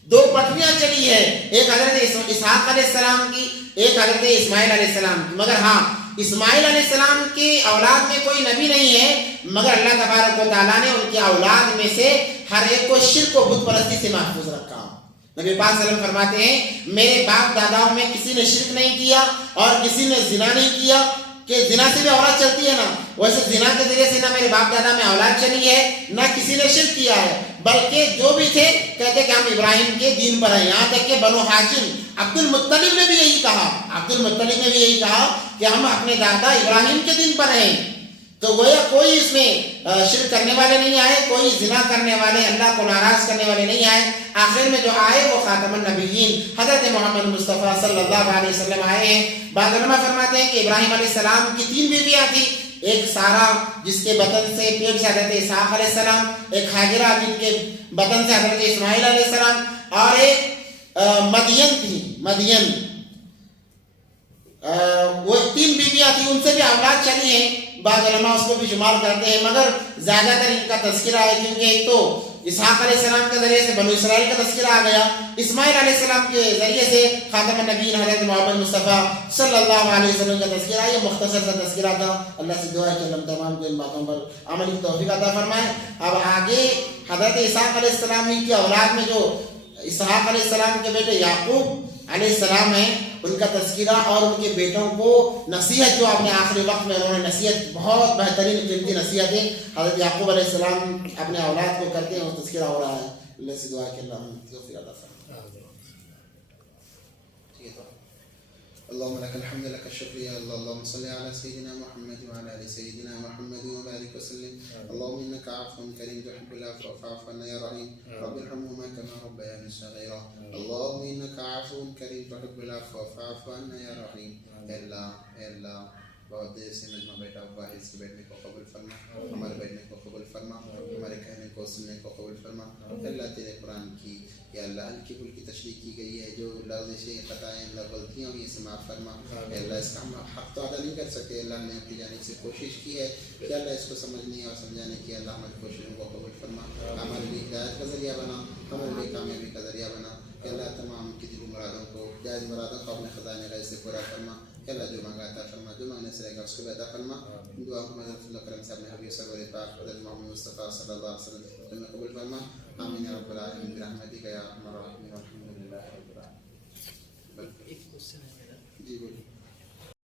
دو پٹریاں چلی ہے، ایک حضرت اسحاق علیہ السلام کی، ایک حضرت اسماعیل علیہ السلام کی، مگر ہاں اسماعیل علیہ السلام کی اولاد میں کوئی نبی نہیں ہے، مگر اللہ تبارک و تعالیٰ نے ان کی اولاد میں سے ہر ایک کو شرک و بت پرستی سے محفوظ رکھا۔ نبی پاک صلی اللہ علیہ وسلم فرماتے ہیں میرے باپ داداؤں میں کسی نے شرک نہیں کیا اور کسی نے زنا نہیں کیا، کہ زنا سے بھی اولاد چلتی ہے نا، ویسے زنا کے ذریعے سے نہ میرے باپ دادا میں اولاد چلی ہے نہ کسی نے شرک کیا ہے، بلکہ جو بھی تھے کہتے کہ ہم ابراہیم کے دین پر ہیں۔ یہاں تک کہ بنو ہاشم عبد المطلب نے بھی یہی کہا، عبد المطلب نے بھی یہی کہا کہ ہم اپنے دادا ابراہیم کے دین پر ہیں۔ تو گویا کوئی اس میں شرک کرنے والے نہیں آئے، کوئی زنا کرنے والے، اللہ کو ناراض کرنے والے نہیں آئے۔ آخر میں جو آئے وہ خاتم النبیین حضرت محمد مصطفیٰ صلی اللہ علیہ وسلم آئے ہیں۔ بعض علماء فرماتے ہیں کہ ابراہیم علیہ السلام کی 3 بیویاں تھیں، ایک سارا جس کے بطن سے پیٹ سے حضرت اسحاق علیہ السلام، ایک ہاجرہ جن کے بطن سے حضرت اسماعیل علیہ السلام، اور ایک مدین تھی، مدین، وہ 3 بیویاں تھیں، ان سے بھی اولاد چلی ہیں۔ بعض علماء اس کو بھی شمار کرتے ہیں، مگر زیادہ تر ان کا تذکرہ ہے، کیونکہ ایک تو اسحاق علیہ السلام کے ذریعے سے بنو اسرائیل کا تذکرہ آ گیا، اسماعیل علیہ السلام کے ذریعے سے خاتم النبیین حضرت محمد مصطفیٰ صلی اللہ علیہ وسلم کا تذکرہ۔ یہ مختصر سا تذکرہ تھا، اللہ سے دعا ہے کہ اللہ تمام کو ان باتوں پر عمل کی توفیق عطا فرمائے۔ اب آگے حضرت اسحاق علیہ السلام کی اولاد میں جو اسحاق علیہ السلام کے بیٹے یعقوب علیہ السلام ہیں، ان کا تذکرہ اور ان کے بیٹوں کو نصیحت جو اپنے آخری وقت میں انہوں نے نصیحت، بہت بہترین قیمتی نصیحتیں حضرت یعقوب علیہ السلام اپنے اولاد کو کرتے ہیں، وہ تذکرہ ہو رہا ہے۔ اللہ سے دعا کہ اللہ توفیق عطا فرمائے۔ اللهم لك الحمد لك الشكر يا الله، اللهم صل على سيدنا محمد وعلى ال سيدنا محمد وبارك وسلم. اللهم انك عفو كريم تحب العفو فاعف عنا يا رحيم، رب ارحمهما كما ربياني صغيرا. اللهم انك عفو كريم تحب العفو فاعف عنا يا رحيم. اے اللہ بہت دیر سے مجمع بیٹھا ہوا ہے، اس کے بیٹھنے کو قبول فرما، ہمارے بیٹھنے کو قبول فرما، ہمارے کہنے کو سننے کو قبول فرما۔ اللہ تیرے قرآن کی یا اللہ ہلکی پھلکی تشریح کی گئی ہے، جو لغزشیں خطائیں غلطیاں ہوئی اسے معاف فرما۔ اے اللہ اس کا ہم حق تو ادا نہیں کر سکتے، اللہ نے اپنی جانب سے کوشش کی ہے کہ اللہ اس کو سمجھنے اور سمجھانے کی، اللہ ہماری کوششوں کو قبول فرما، ہمارے لیے ہدایت کا ذریعہ بنا، ہمارے لیے کامیابی کا ذریعہ بنا۔ کہ اللہ تمام کی دلی مرادوں کو، جائز مرادوں کو اپنے خزانے غیب سے پورا فرما۔ کہ اللہ جو مانگا عطا فرما، جو مانگنے سے رہے گا اس کو بھی عطا فرما۔ دعا کو حضرت اللہ کرم سے اپنے حبیب سرور پاک حضرت محمد مصطفیٰ صلی اللہ علیہ وسلم قبول فرما۔ آمین یا رب العالمین برحمتک یا ارحم الراحمین والحمد للہ۔